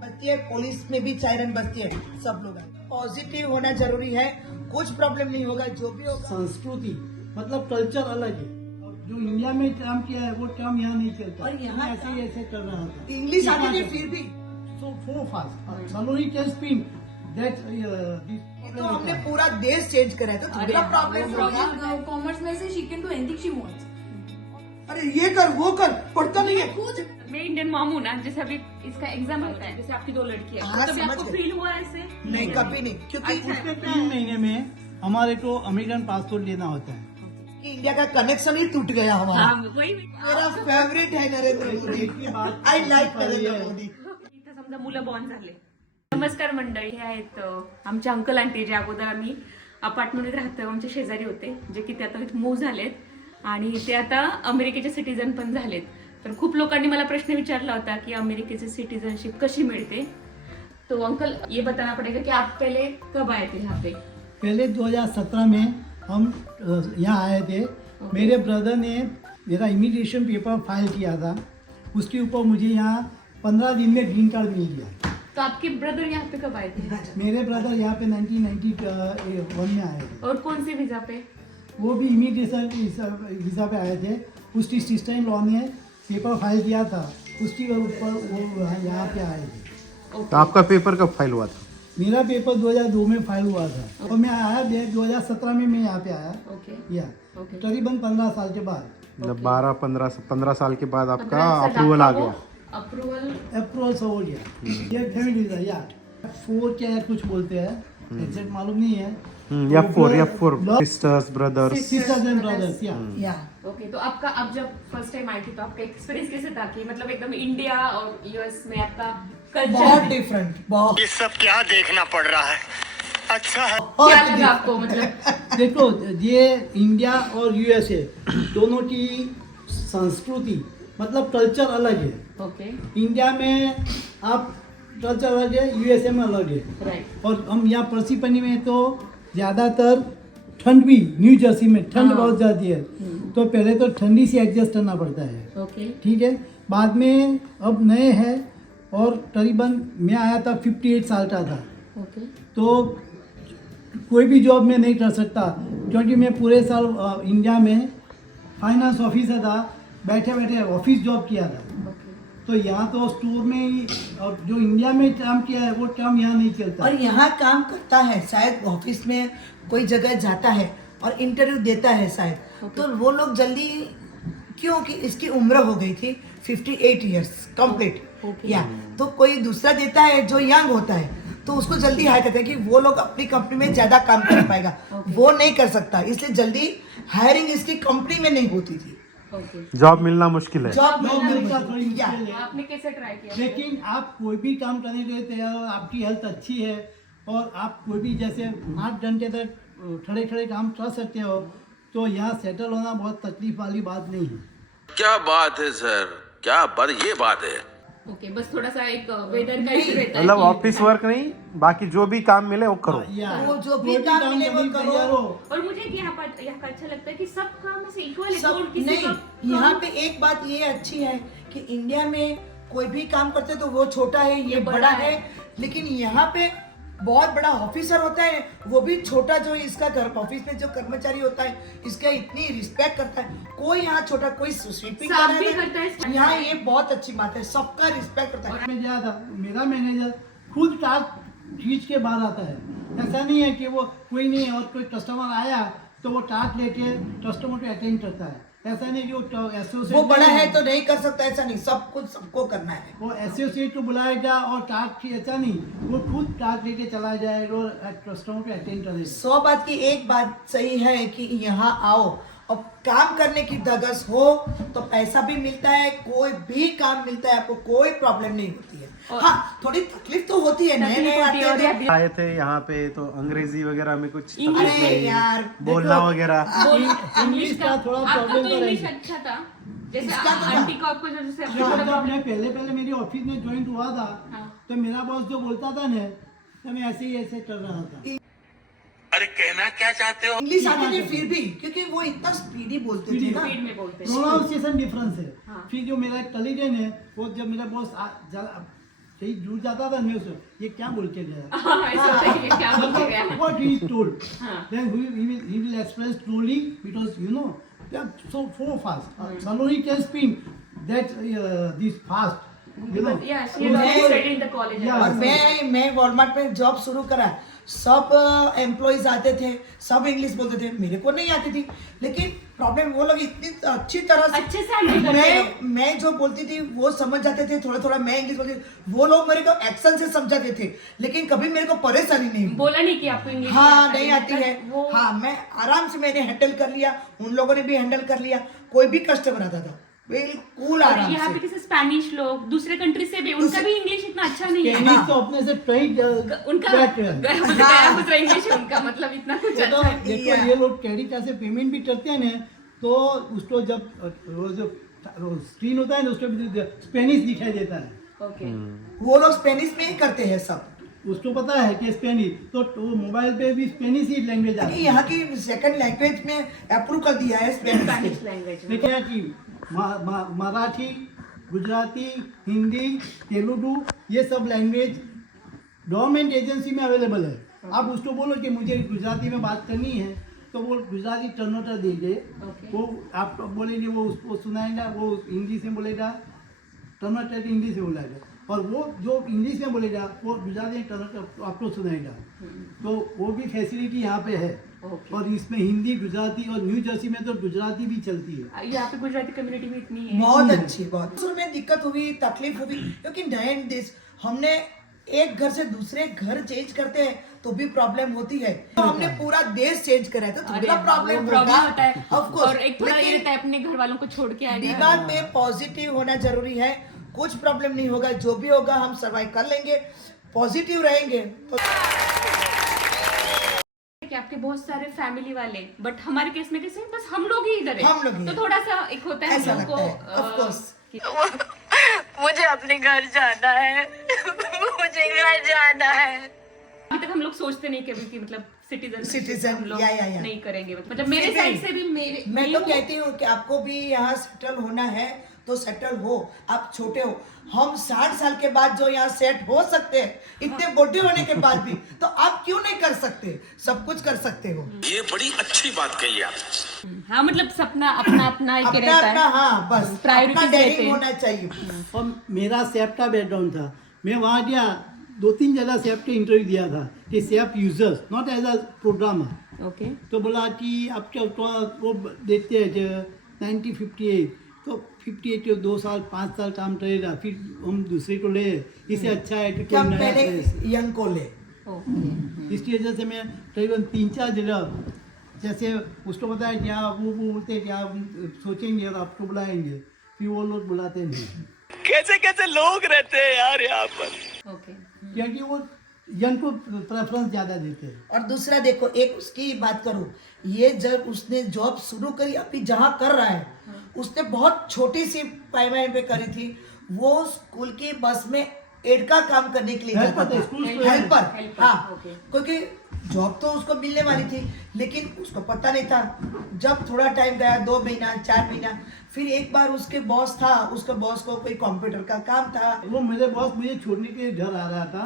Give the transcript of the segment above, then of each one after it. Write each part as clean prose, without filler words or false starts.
बचती है, पुलिस में भी सायरन बजती है, सब लोग पॉजिटिव होना जरूरी है, कुछ प्रॉब्लम नहीं होगा, जो भी होगा। संस्कृति मतलब कल्चर अलग है, जो इंडिया में काम किया है वो काम यहाँ नहीं चलता, और यहाँ ऐसे ही ऐसे कर रहा था। इंग्लिश आती थी फिर भी so fast. Saloni can speak that तो हमने पूरा देश चेंज करा है, तो थोड़ा प्रॉब्लम होगा। कॉमर्स में से she can do anything she wants. अरे ये कर वो कर, पढ़ता नहीं है खुद मैं इंडियन मॉम हूँ ना, जैसे अभी इसका एग्जाम होता है, जैसे आपकी 2 लड़कियां हाँ, तो कभी समझ आपको गए। फील हुआ ऐसे? नहीं, कभी नहीं, क्योंकि उसके 3 महीने में हमारे को अमेरिकन पासपोर्ट लेना होता है। कि इंडिया का कनेक्शन ही टूट गया हमारा। हाँ, वही मेरा फेवरेट है नरेंद्र मोदी, आई लाइक नरेंद्र मोदी। इथं समजा मुलं बॉर्न झाले. नमस्कार मंडळी, हे आहेत आमचे अंकल आंटी, जे अगोदर आम्ही अपार्टमेंटमध्ये राहतो, आमचे शेजारी होते, जे की ते आता मूव झालेत आणि ते आता अमेरिकेचे सिटीजन पण झालेत. तर खूप लोकांनी मला प्रश्न विचारला होता की अमेरिकेची सिटीजनशिप कशी मिळते. तो अंकल ये बताना पड़ेगा कि आप पहले कब आए थे यहाँ पे? पहले 2017 में हम यहाँ आए थे। मेरे ब्रदर ने मेरा इमिग्रेशन पेपर फाइल किया था, उसके ऊपर मुझे यहाँ 15 दिन में ग्रीन कार्ड मिल गया। तो आपके ब्रदर यहाँ पे कब आए थे? मेरे ब्रदर यहाँ पे 1991 में आए थे। और कौन से वीजा पे? वो भी इमिग्रेशन वीज़ा पे आए थे। उसकी सिस्टर इन लॉ ने पेपर फाइल किया था, उसके ऊपर वो यहाँ पे आए थे। तो आपका पेपर कब फाइल हुआ था? मेरा पेपर 2002 में फाइल हुआ था और मैं आया 2017 में मैं यहाँ पे आया। ओके या ओके. करीबन 15 साल के बाद मतलब 12-15 साल के बाद आपका अप्रूवल आ गया। अप्रूवल अप्रूवल से हो गया। ये फैमिली वीज़ा या 4 क्या है कुछ बोलते हैं, एग्जैक्ट मालूम नहीं है। F4 sisters brothers. Sisters and brothers या ओके. तो आपका अब जब फर्स्ट टाइम आई थी तो आपका एक्सपीरियंस कैसे था कि मतलब एकदम इंडिया और यूएस में आपका बहुत कल्चर डिफरेंट, बहुत ये सब क्या देखना पड़ रहा है? अच्छा है। क्या लगा आपको? मतलब देखो, ये इंडिया और यूएसए दोनों की संस्कृति मतलब कल्चर अलग है। ओके इंडिया में आप कल्चर अलग है, यूएसए में अलग है। राइट. और हम यहाँ परसीपनी में तो ज़्यादातर ठंड भी, न्यू जर्सी में ठंड हाँ। बहुत ज़्यादा है, तो पहले तो ठंडी से एडजस्ट करना पड़ता है। ओके ठीक है, बाद में अब नए हैं और करीबन मैं आया था 58 साल का था, ओके तो कोई भी जॉब में नहीं कर सकता क्योंकि मैं पूरे साल इंडिया में फाइनेंस ऑफिसर था, बैठे बैठे ऑफिस जॉब किया था। ओके. तो यहाँ तो स्टोर में ही, और जो इंडिया में काम किया है वो काम यहाँ नहीं चलता। और यहाँ काम करता है, शायद ऑफिस में कोई जगह जाता है और इंटरव्यू देता है शायद, तो वो लोग जल्दी, क्योंकि इसकी उम्र हो गई थी 58 इयर्स कंप्लीट, या तो कोई दूसरा देता है जो यंग होता है, तो उसको जल्दी हायर करते हैं कि वो लोग अपनी कंपनी में ज्यादा काम कर पाएगा। वो नहीं कर सकता, इसलिए जल्दी हायरिंग इसकी कंपनी में नहीं होती थी। ओके. जॉब मिलना मुश्किल है। जॉब जॉब मिलना थोड़ी या मुश्किल है। आपने कैसे ट्राई किया? लेकिन आप कोई भी काम करने के लिए तैयार हो, आपकी हेल्थ अच्छी है और आप कोई भी जैसे 8 घंटे तक खड़े खड़े काम कर सकते हो, तो यहाँ सेटल होना बहुत तकलीफ वाली बात नहीं है। क्या बात है सर, क्या बात, ये बात है। ओके, बस थोड़ा सा एक वेदर का इशू रहता है मतलब कि- ऑफिस वर्क नहीं, बाकी जो भी काम मिले वो करो। या वो जो भी कोई काम मिले वो करने करो। तैयार हो। और मुझे यहाँ का अच्छा लगता है कि सब काम ऐसे इक्वल है, सब और किसी नहीं, का यहाँ पे एक बात ये अच्छी है कि इंडिया में कोई भी काम करते तो वो छोटा है, ये बड़ा है, लेकिन यहाँ पे बहुत बड़ा ऑफिसर होता है, वो भी छोटा, जो इसका घर ऑफिस में जो कर्मचारी होता है इसका इतनी रिस्पेक्ट करता है। कोई यहाँ छोटा, कोई स्वीपिंग साफ भी करता है। यहाँ ये बहुत अच्छी बात है, सबका रिस्पेक्ट करता है। मैं गया था, मेरा मैनेजर खुद टास्क खींच के बाद आता है। ऐसा नहीं है कि वो कोई नहीं है और कोई कस्टमर आया तो वो टास्क लेके कस्टमर को अटेंड करता है। ऐसा नहीं कि वो एसोसिएट, वो बड़ा है तो नहीं कर सकता, ऐसा नहीं, सब कुछ सबको करना है। वो एसोसिएट को बुलाएगा और टास्क की, ऐसा नहीं, वो खुद टास्क लेके चला जाएगा और कस्टमर को अटेंड करेगा। 100 बात की एक बात सही है कि यहाँ आओ और काम करने की धगस हो तो पैसा भी मिलता है, कोई भी काम मिलता है, आपको कोई प्रॉब्लम नहीं होती है। हाँ, थोड़ी तकलीफ तो होती है, नए नए आते और हैं। आए थे यहाँ पे तो अंग्रेजी वगैरह में कुछ तकलीफ अरे नहीं, यार, बोलना देखो, वगैरह। इंग्लिश का थोड़ा आपका प्रॉब्लम तो तो इंग्लिश रहेगा। अच्छा था, जैसे इसका तो था। आंटी को आपको जैसे जब थोड़ा जब प्रॉब्लम। मैं पहले मेरी ऑफिस में ज्वाइन हुआ था, हाँ. तो मेरा बॉस जो बोलता था ना, तो मैं ऐसे ही ऐसे कर रहा था। अरे कहना क्या चाहते हो? इंग्लिश आती थी फिर भी, क्योंकि वो इतना स्पीडी बोलते थे ना। स्पीड में बोलते हैं। प्रोनाउंसिएशन डिफरेंस है। हाँ. फिर जो मेरा कलीगन है, वो जब मेरा बॉस कहीं दूर जाता था मैं उसको ये क्या बोल के गया हाँ, ऐसा होता है, ये क्या बोल के गया? what he is told हाँ. then he will express slowly because you know they are so fast Saloni can speak that this fast you know Yeah, she has already studied in the college. Yeah. और मैं Walmart में job शुरू करा, सब employees आते थे, सब English बोलते थे, मेरे को नहीं आती थी, लेकिन प्रॉब्लम वो लोग इतनी अच्छी तरह अच्छे से handle करते हैं। मैं जो बोलती थी वो समझ जाते थे, थोड़ा थोड़ा मैं इंग्लिश बोलती थी, वो लोग मेरे को एक्शन से समझाते थे, लेकिन कभी मेरे को परेशानी नहीं हुई। बोला नहीं कि आपको इंग्लिश हाँ नहीं आती है, वो हाँ मैं आराम से मैंने हैंडल कर लिया, उन लोगों ने भी हैंडल कर लिया, कोई भी कस्टमर आता था बिल्कुल और आराम यहाँ पे से। किसी स्पेनिश लोग दूसरे कंट्री से भी उनका भी इंग्लिश इतना अच्छा नहीं है। Spanish तो अपने से ट्रेन उनका दूसरा इंग्लिश है उनका, मतलब इतना कुछ अच्छा है। देखो ये लोग क्रेडिट कार्ड से पेमेंट भी करते हैं ना तो उसको जब वो जो स्क्रीन होता है ना उसको स्पेनिश दिखाई देता है ओके, वो लोग स्पेनिश में ही करते हैं सब, उसको पता है कि स्पेनिश तो वो मोबाइल पे भी स्पेनिश ही लैंग्वेज आती है यहाँ की सेकंड लैंग्वेज में अप्रूव कर दिया है स्पेनिश स्पेनिश लैंग्वेज में। देखिए कि मराठी गुजराती हिंदी तेलुगु ये सब लैंग्वेज गवर्नमेंट एजेंसी में अवेलेबल है। आप उसको बोलो कि मुझे गुजराती में बात करनी है तो वो गुजराती टर्नोटर देंगे, वो आप बोलेंगे वो उसको सुनाएगा, वो इंग्लिश में बोलेगा, टर्नोटर इंग्लिश में बोलेगा, और वो जो इंग्लिश में बोलेगा वो गुजराती टर्नोटर आपको सुनाएगा। तो वो भी फैसिलिटी यहाँ पे है। और इसमें हिंदी गुजराती और न्यू जर्सी में तो गुजराती भी चलती है। यहाँ पे गुजराती कम्युनिटी भी इतनी है। बहुत अच्छी, बहुत शुरू में दिक्कत हुई, तकलीफ हुई, क्योंकि नए देश हमने एक घर से दूसरे घर चेंज करते हैं तो भी प्रॉब्लम होती है, तो हमने पूरा देश चेंज करा है तो थोड़ा प्रॉब्लम होता है ऑफ कोर्स, और एक थोड़ा ये रहता है अपने घर वालों को छोड़ के आए। दिमाग में पॉजिटिव होना जरूरी है, कुछ प्रॉब्लम नहीं होगा, जो भी होगा हम सर्वाइव कर लेंगे, पॉजिटिव रहेंगे तो। कि आपके बहुत सारे फैमिली वाले, बट हमारे केस में कैसे बस हम लोग ही इधर हम लोग है, ही तो हैं। थोड़ा सा एक होता है ऐसा हम लोग लगता है, of course। मुझे अपने घर जाना है मुझे घर जाना है। अभी तक हम लोग सोचते नहीं कभी कि मतलब Citizen, हम लोग या। नहीं करेंगे, मतलब मेरे साइड से भी मेरे मैं तो कहती हूँ कि आपको भी यहाँ सेटल होना है तो सेटल हो, आप छोटे हो, हम 60 साल के बाद जो यहाँ सेट हो सकते हैं, इतने बड़े होने के बाद भी, तो आप क्यों नहीं कर सकते, सब कुछ कर सकते हो। ये बड़ी अच्छी बात कही आप। हाँ, मतलब सपना अपना अपना एक अपना रहता अपना, है। हाँ बस Priorities अपना daring रहते हैं। होना चाहिए। और मेरा सेफ का बैकग्राउंड था, मैं वहाँ गया 2-3 जगह सेफ के इंटरव्यू दिया था कि safe users not as a programmer. Okay, तो बोला कि आप क्या वो देखते हैं 1958 तो 58 के 2 साल 5 साल काम करेगा फिर हम दूसरे को ले, इससे अच्छा है कि क्या कोई नया पहले करे। यंग को ले, इसकी वजह से मैं करीबन 3-4 जगह जैसे उसको बताया क्या वो बोलते हैं क्या सोचेंगे और आपको बुलाएंगे, फिर वो लोग बुलाते नहीं कैसे कैसे लोग रहते हैं यार यहाँ पर। ओके, क्योंकि वो यंग को प्रेफरेंस ज़्यादा देते हैं। और दूसरा देखो, एक उसकी बात करूं, ये जब उसने जॉब शुरू करी अभी जहाँ कर रहा है, उसने बहुत छोटी सी पैमाने पे करी थी, वो स्कूल की बस में एड का काम करने के लिए हेल्पर जाता थे, था, स्कूल हेल्पर, हाँ, ओके। क्योंकि जॉब तो उसको मिलने वाली थी, लेकिन उसको पता नहीं था। जब थोड़ा टाइम गया, 2 महीना 4 महीना, फिर एक बार उसके बॉस था, उसके बॉस को कोई कंप्यूटर का काम था, वो मेरे बॉस मुझे छोड़ने के लिए घर आ रहा था,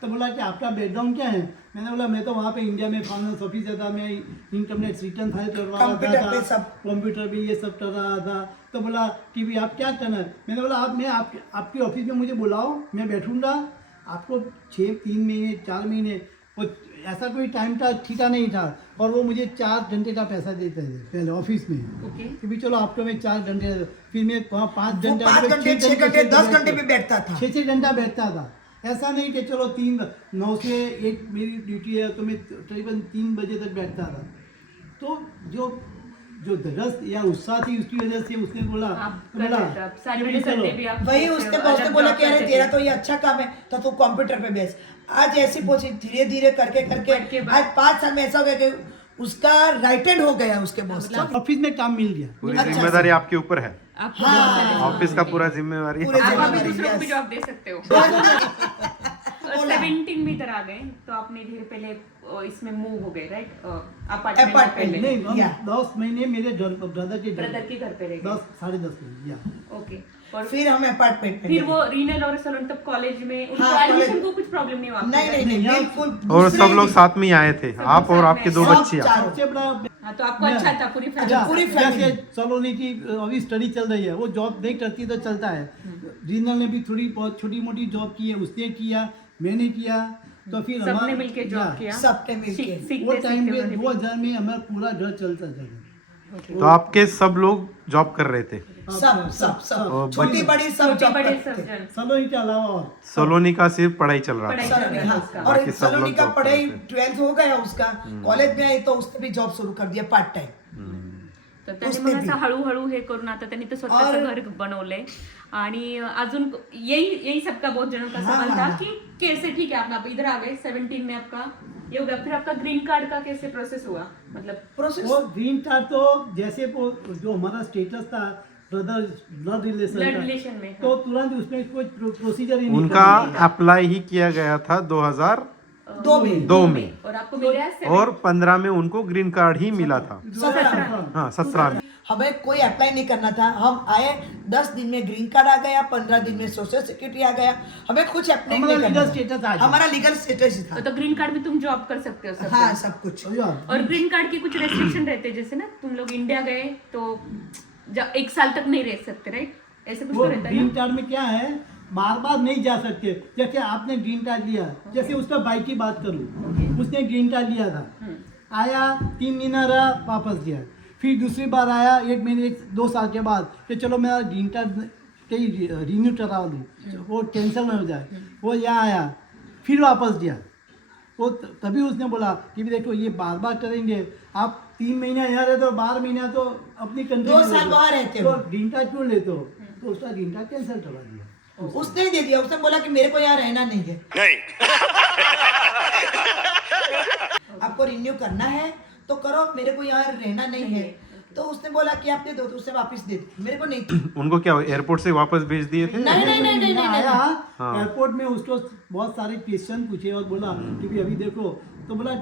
तो बोला कि आपका बैकग्राउंड क्या है, मैंने बोला मैं तो वहाँ पे इंडिया में फाइनेंस ऑफिसर था, मैं इनकम टैक्स रिटर्न फाइल करवा रहा कंप्यूटर पे था, सब। कंप्यूटर पे ये सब कर रहा था। तो बोला कि भी आप क्या करना है, मैंने बोला आपके ऑफिस में मुझे बुलाओ, मैं बैठूंगा, आपको 3 महीने 4 महीने, वो ऐसा कोई टाइम था ठीका नहीं था, और वो मुझे 4 घंटे का पैसा देते थे पहले ऑफिस में, ओके। कि भी चलो आपको मैं 4 घंटे, फिर मैं 5 वो घंटे 5 घंटे 6 घंटे 10 घंटे पे बैठता था। 6 घंटा बैठता था। ऐसा नहीं कि चलो 9 से 1 मेरी ड्यूटी है तो मैं करीबन 3 बजे तक बैठता था। तो जो धगस या उत्साह थी उसकी वजह से उसने बोला वही उसके बॉस ने बोला कि अरे तेरा तो ये अच्छा काम है तो तू कंप्यूटर पे बेस। आज ऐसी पहुंची, धीरे धीरे करके आज 5 साल में ऐसा हो गया कि उसका राइट हैंड हो गया उसके बॉस का। ऑफिस में काम मिल गया। पूरी अच्छा जिम्मेदारी आपके ऊपर है, हाँ, ऑफिस का पूरा जिम्मेवारी पूरे आप अभी जिम्मेदारी, दूसरों को भी yes। जॉब दे सकते हो। 17 में इधर आ गए तो आपने धीरे पहले इसमें मूव हो गए, राइट? अपार्टमेंट Apartment, नहीं, हम Yeah. 10 महीने मेरे ब्रदर के ब्रदर के घर पे रह गए। 10 साढ़े 10 महीने या ओके, और फिर हम अपार्टमेंट में फिर गए। वो रीनल और सलोन तब कॉलेज में उनको हाँ, एडमिशन कॉलेज- को कुछ प्रॉब्लम नहीं हुआ आपको? नहीं नहीं नहीं बिल्कुल और दूसरे सब लोग दिन- साथ में ही आए थे, आप और आपके दो सब बच्चियाँ। चारों। सबसे बड़ा हाँ, तो आपको अच्छा था पूरी अच्छा, फैमिली पूरी जैसे फैमिली। सलोनी की अभी स्टडी चल रही है, वो जॉब नहीं करती तो चलता है। रीनल ने भी थोड़ी बहुत छोटी मोटी जॉब की है, उसने किया, मैंने किया, तो फिर सबने मिलके जॉब या, किया, सबने मिलके। सीखते वो टाइम सीखते पे उन्होंने 2000 में हमारा पूरा घर चलता था। तो आपके सब लोग जॉब कर रहे थे, सब सब सब और छोटी बच्चे- बड़ी सब छोटे जॉब बड़े करते सब थे। जन सलोनी के अलावा और सोलोनी का सिर्फ पढ़ाई चल रहा पढ़ाई था। चल रही है उसका। और बाकी सब सलोनी लोग का जॉब पढ़ाई करते 12th हो गया उसका, कॉलेज में आई तो उसने भी जॉब शुरू कर दिया पार्ट टाइम। तर त्याने उसने मग भी. असं हळूहळू हे करून आता त्यांनी तर स्वतःचं और- घर बनवलंय आणि अजून यही यही सबका बहुत जनों का हाँ, सवाल हाँ, था हाँ. कि कैसे, ठीक है आप इधर आ गए 17 में आपका ये हो गया, फिर आपका ग्रीन कार्ड का कैसे प्रोसेस हुआ, मतलब प्रोसेस वो ग्रीन कार्ड तो जैसे वो जो हमारा स्टेटस था ब्रदर ब्लड रिलेशन ब्लड का, रिलेशन में तो तुरंत उसमें कोई प्रोसीजर ही नहीं उनका करना। अप्लाई ही किया गया था 2 में 2002 में, और आपको मिल गया 7 और 15 में उनको ग्रीन कार्ड ही मिला था। 17 हाँ 17 में। हमें कोई अप्लाई नहीं करना था, हम आए 10 दिन में ग्रीन कार्ड आ गया, 15 दिन में सोशल सिक्योरिटी आ गया, हमें कुछ अप्लाई हमारा नहीं legal करना status था। आ गया। हमारा लीगल स्टेटस ही था। तो ग्रीन कार्ड में तुम जॉब कर सकते हो सब हाँ जन। सब कुछ। और ग्रीन कार्ड के कुछ रेस्ट्रिक्शन रहते हैं, जैसे ना तुम लोग इंडिया गए तो 1 साल तक नहीं रह सकते, राइट, ऐसे कुछ वो तो रहता है ग्रीन ना? कार्ड में क्या है, बार बार नहीं जा सकते। जैसे आपने ग्रीन कार्ड लिया, जैसे उसका भाई की बात करूँ, उसने ग्रीन कार्ड लिया था, आया 3 महीना रहा, वापस गया, फिर दूसरी बार आया 1 महीने 2 साल के बाद कि चलो मेरा ग्रीन कार्ड कहीं रिन्यू करा लूँ, वो कैंसिल ना हो जाए, वो यहाँ आया, फिर वापस गया। वो तभी उसने बोला कि भी देखो ये बार बार करेंगे, आप 3 महीना यहाँ रहते हो, 12 महीना तो अपनी कंट्री 2 साल वहाँ रहते हो। तो ग्रीन कार्ड क्यों लेते हो, तो उसका ग्रीन कार्ड कैंसिल करवा दिया। उसने ही दे दिया, उसने बोला कि मेरे को यहाँ रहना नहीं है, नहीं आपको रिन्यू करना है तो करो, मेरे को यहाँ रहना नहीं है। तो उसने बोला कि आप दे दो, तो उसने वापस दे दी, मेरे को नहीं थी। उनको क्या एयरपोर्ट से वापस भेज दिए थे? नहीं नहीं नहीं नहीं यहाँ नहीं आया हाँ। एयरपोर्ट में, उसको बहुत सारे क्वेश्चन पूछे और बोला कि भी अभी देखो, तो बोला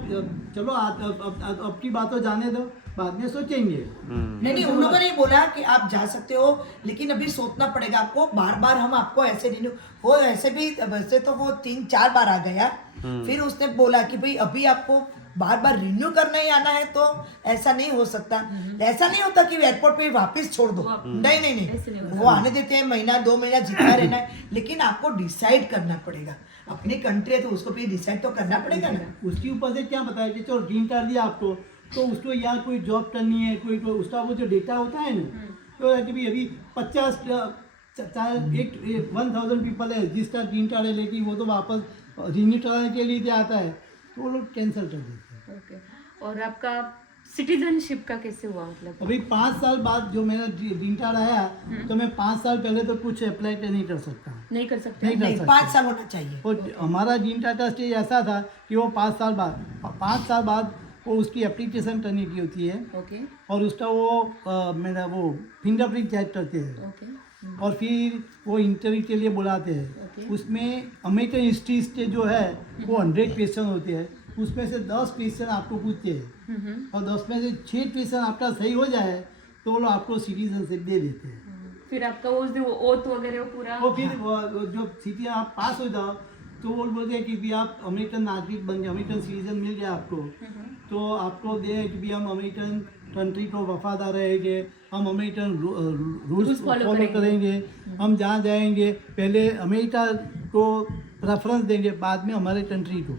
चलो अब की बात तो जाने दो, बाद में सोचेंगे। नहीं नहीं, उन लोगों ने बोला कि आप जा सकते हो, लेकिन अभी सोचना पड़ेगा आपको, बार बार हम आपको ऐसे रिन्यू, वो ऐसे भी वैसे तो वो 3-4 बार आ गया, फिर उसने बोला कि भाई अभी आपको बार बार रिन्यू करना ही आना है, तो ऐसा नहीं हो सकता। ऐसा नहीं होता कि एयरपोर्ट पे वापस छोड़ दो, नहीं नहीं ऐसे नहीं नहीं, वो आने देते हैं, महीना 2 महीना जितना रहना है, लेकिन आपको डिसाइड करना पड़ेगा, अपनी कंट्री है तो उसको भी डिसाइड तो करना पड़ेगा ना। उसके ऊपर से क्या बताया कि चलो ग्रीन कार्ड दिया आपको, तो उसको यहाँ कोई जॉब करनी है, कोई उसका वो जो डेटा होता है ना, तो कि भी अभी 50 1000 पीपल है जिसका ग्रीन कार्ड है, लेकिन वो तो वापस रिन्यू कराने के लिए आता है, तो वो लोग कैंसिल कर देते हैं। ओके, और आपका सिटीजनशिप का कैसे हुआ, मतलब अभी 5 साल बाद जो मेरा ग्रीन कार्ड आया, तो मैं 5 साल पहले तो कुछ अप्लाई नहीं कर सकता, नहीं कर सकते? नहीं कर नहीं, सकता। 5 साल होना चाहिए। और हमारा ग्रीन कार्ड का स्टेज ऐसा था कि वो 5 साल बाद वो उसकी एप्लीकेशन करने की होती है, ओके और उसका वो मेरा वो फिंगरप्रिंट चेक करते हैं, ओके और फिर वो इंटरव्यू के लिए बुलाते हैं। Okay. उसमें अमेरिकन हिस्ट्री के जो है वो 100 क्वेश्चन होते हैं, उसमें से 10 क्वेश्चन आपको पूछते हैं, और 10 में से 6 क्वेश्चन आपका सही हो जाए तो वो लोग आपको सिटीजनशिप दे देते हैं। फिर आपका वो ओथ वगैरह वो पूरा वो फिर वो जो सिटी आप पास हो जाओ, तो वो बोलते हैं कि भी आप अमेरिकन नागरिक बन गए, अमेरिकन सिटीजन मिल गया आपको, तो आपको दे कि भी हम अमेरिकन कंट्री को वफादार रहेंगे, हम अमेरिकन रूल्स follow फॉलो करेंगे, हम जहाँ जाएंगे पहले अमेरिका को प्रेफरेंस देंगे, बाद में हमारे कंट्री को।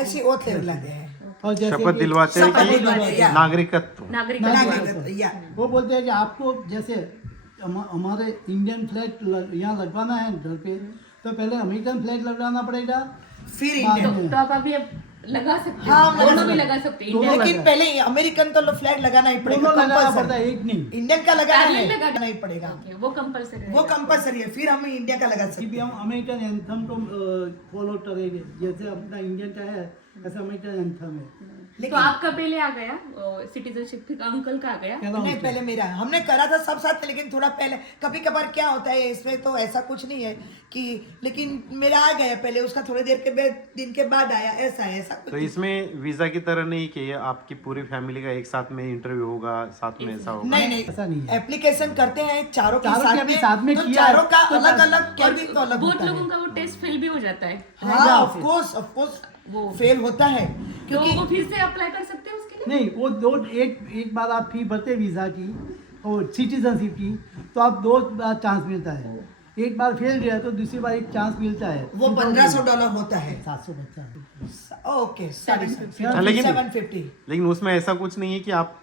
ऐसी ओथ लगे हैं, और जैसे शपथ कि- दिलवाते हैं शपथ कि दिलवाते हैं, या। नागरिकत्व। नागरिक नागरिकत्व, या। वो बोलते हैं कि आपको जैसे हमारे इंडियन फ्लैग यहाँ लगवाना है घर पे, तो पहले अमेरिकन फ्लैग लगाना पड़ेगा, फिर बाद इंडिया। में। तो आप अभी लगा सकते हाँ, हो, लगा दोनों भी सकते लगा सकते हो, दोनों इंडिया लेकिन पहले अमेरिकन तो फ्लैग लगाना ही पड़ेगा, दोनों लगाना compulsory। पड़ता है, एक नहीं। इंडियन का लगाना Parallel है, लगाना नहीं पड़ेगा, Okay, वो कंपलसरी वो कंपलसरी है, फिर हम इंडिया का लगा कि सकते भी हम अमेरिकन एंथम को फॉलो करेंगे, जैसे अपना इंडियन का है ऐसा अमेरिकन एंथम है, तो आपका पहले आ गया सिटीजनशिप, फिर अंकल का आ गया। नहीं, पहले मेरा हमने करा था सब साथ में, लेकिन थोड़ा पहले कभी कभार क्या होता है इसमें, तो ऐसा कुछ नहीं है कि, लेकिन मेरा आ गया पहले, उसका थोड़ी देर के दिन के बाद आया, ऐसा है, ऐसा कुछ तो इसमें वीजा की तरह नहीं कि ये आपकी पूरी फैमिली का एक साथ में इंटरव्यू होगा, साथ में ऐसा होगा? नहीं ऐसा नहीं है। एप्लीकेशन करते हैं चारों के चारों के अभी साथ में तो किया चारों है। का तो अलग अलग केबिन तो अलग बहुत होता लोगों है। का वो टेस्ट फेल भी हो जाता है, हाँ, ऑफ कोर्स वो फेल होता है, तो क्योंकि वो फिर से अप्लाई कर सकते हैं उसके लिए। नहीं, वो दो एक बार आप फी भरते वीज़ा की और सिटीजनशिप की, तो आप 2 बार चांस मिलता है। एक बार फेल गया तो दूसरी बार एक चांस मिलता है। वो $1500 होता है। 750। ओके, हाँ, लेकिन 750। लेकिन उसमें ऐसा कुछ नहीं है कि आप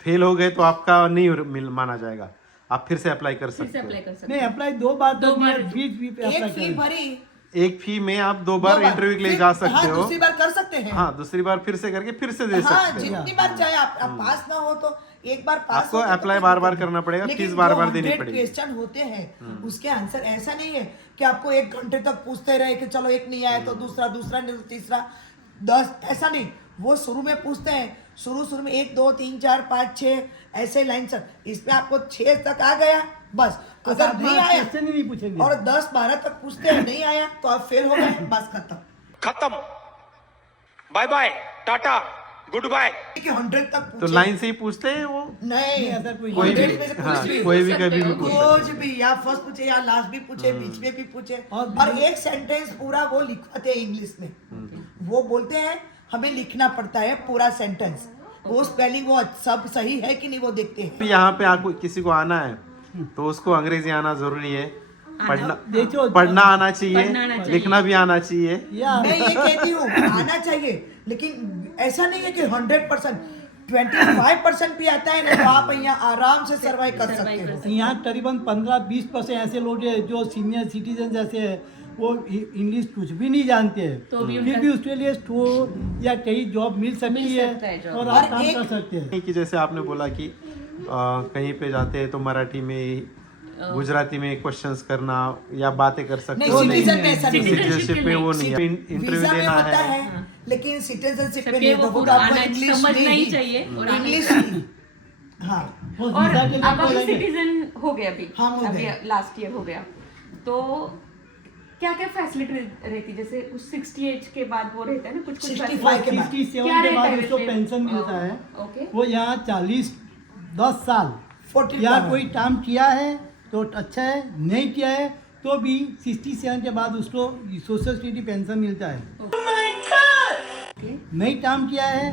फेल हो गए तो आपका नहीं माना जाएगा, आप फिर से अप्लाई कर फिर से सकते हो। अप्लाई कर सकते नहीं, अप्लाई 2 बार दो बार फीस भी पे एक अप्लाई फी करें। भरी, एक फी में आप 2 बार इंटरव्यू के लिए जा सकते हाँ, हो। दूसरी बार कर सकते हैं। हाँ, दूसरी बार फिर से करके फिर से दे हाँ, सकते हो। जितनी बार चाहे आप पास ना हो तो एक बार पास आपको हो तो अप्लाई कोई बार-बार दिक्कत करना नहीं। पड़ेगा, लेकिन फीस बार-बार जो देनी 100 पड़ेगी। क्वेश्चन होते हैं उसके आंसर ऐसा नहीं है कि आपको 1 घंटे तक पूछते रहे कि चलो एक नहीं आया तो दूसरा नहीं तो तीसरा 10, ऐसा नहीं। वो शुरू में पूछते हैं, शुरू में 1 2 3 4 5 6 ऐसे लाइन सर, इसमें आपको 6 तक आ गया बस, अगर नहीं आया क्वेश्चन ही नहीं पूछेंगे। और 10 12 तक पूछते हैं नहीं आया तो आप फेल हो गए, बस खत्म। खत्म, बाय बाय, टाटा, गुड बाय। 100 तक तो पूछे लाइन से ही पूछते हैं वो, नहीं, ऐसा कोई कोई 100 भी, में से कुछ हाँ, भी। कोई भी सकते कभी हो। भी पूछ सकते कुछ भी, या फर्स्ट पूछे या लास्ट भी पूछे, बीच में भी पूछे, और और एक सेंटेंस पूरा वो लिखवाते हैं इंग्लिश में। वो बोलते हैं हमें लिखना पड़ता है पूरा सेंटेंस, वो स्पेलिंग वो सब सही है कि नहीं वो देखते हैं। हैं। यहाँ पे आपको किसी को आना है तो उसको अंग्रेजी आना जरूरी है, पढ़ना देखो, पढ़ना आना चाहिए, पढ़ना आना चाहिए। लिखना भी आना चाहिए। या मैं ये कहती हूँ आना चाहिए, लेकिन ऐसा नहीं है कि 100%, 25% भी आता है ना तो आप यहाँ आराम से सर्वाइव कर सकते हो। यहाँ करीबन 15-20% ऐसे लोग हैं जो सीनियर सिटीजन जैसे हैं, वो इंग्लिश कुछ भी नहीं जानते हैं, तो भी फिर भी उसके लिए स्टोर या कहीं जॉब मिल सकती मिल सकता है है job। और और आप काम एक- कर सकते हैं। कि जैसे आपने बोला कि कहीं पे जाते हैं तो मराठी में, गुजराती में क्वेश्चंस करना या बातें कर सकते नहीं, हो। सिटीजन में ऐसा नहीं है। सिटीजनशिप में वो नहीं है, इंटरव्यू वीजा में देना होता है। है, लेकिन सिटीजनशिप में सबके नहीं वो होता, वो तो पूरा आपको आना- इंग्लिश समझना में ही चाहिए और आना इंग्लिश चाहिए। ही। हाँ, वो और वीजा के लिए आप तो अभी लगे। सिटीजन हो गए अभी, हाँ, हो अभी गए। लास्ट ईयर हो गया, तो क्या क्या फैसिलिटी रहती, जैसे कुछ 60 एज के बाद वो रहता है ना कुछ 65 के बाद। 67 क्या के रहता बाद है उसको वैसे? पेंशन मिलता है। ओके, वो यहाँ 10 साल 40 या कोई काम किया है तो अच्छा है, नहीं किया है तो भी 67 के बाद उसको सोशल सिक्योरिटी पेंशन मिलता है। नहीं काम किया है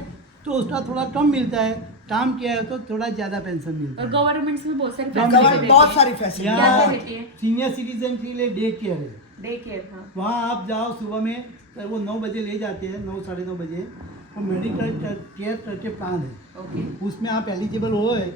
तो उसका थोड़ा कम मिलता है, काम किया है तो थोड़ा ज्यादा पेंशन मिलता और है। गवर्नमेंट में बहुत सारी गवर्नमेंट facility गवर्नमेंट बहुत रहती है। सारी फैसिलिटी क्या यहाँ रहती है? सीनियर सिटीजन के लिए डे केयर है, डे केयर, हाँ, वहाँ आप जाओ सुबह में, तो वो 9 बजे ले जाते हैं, 9 साढ़े 9 बजे। वो मेडिकल केयर करके प्लान है, ओके, उसमें आप एलिजिबल हो है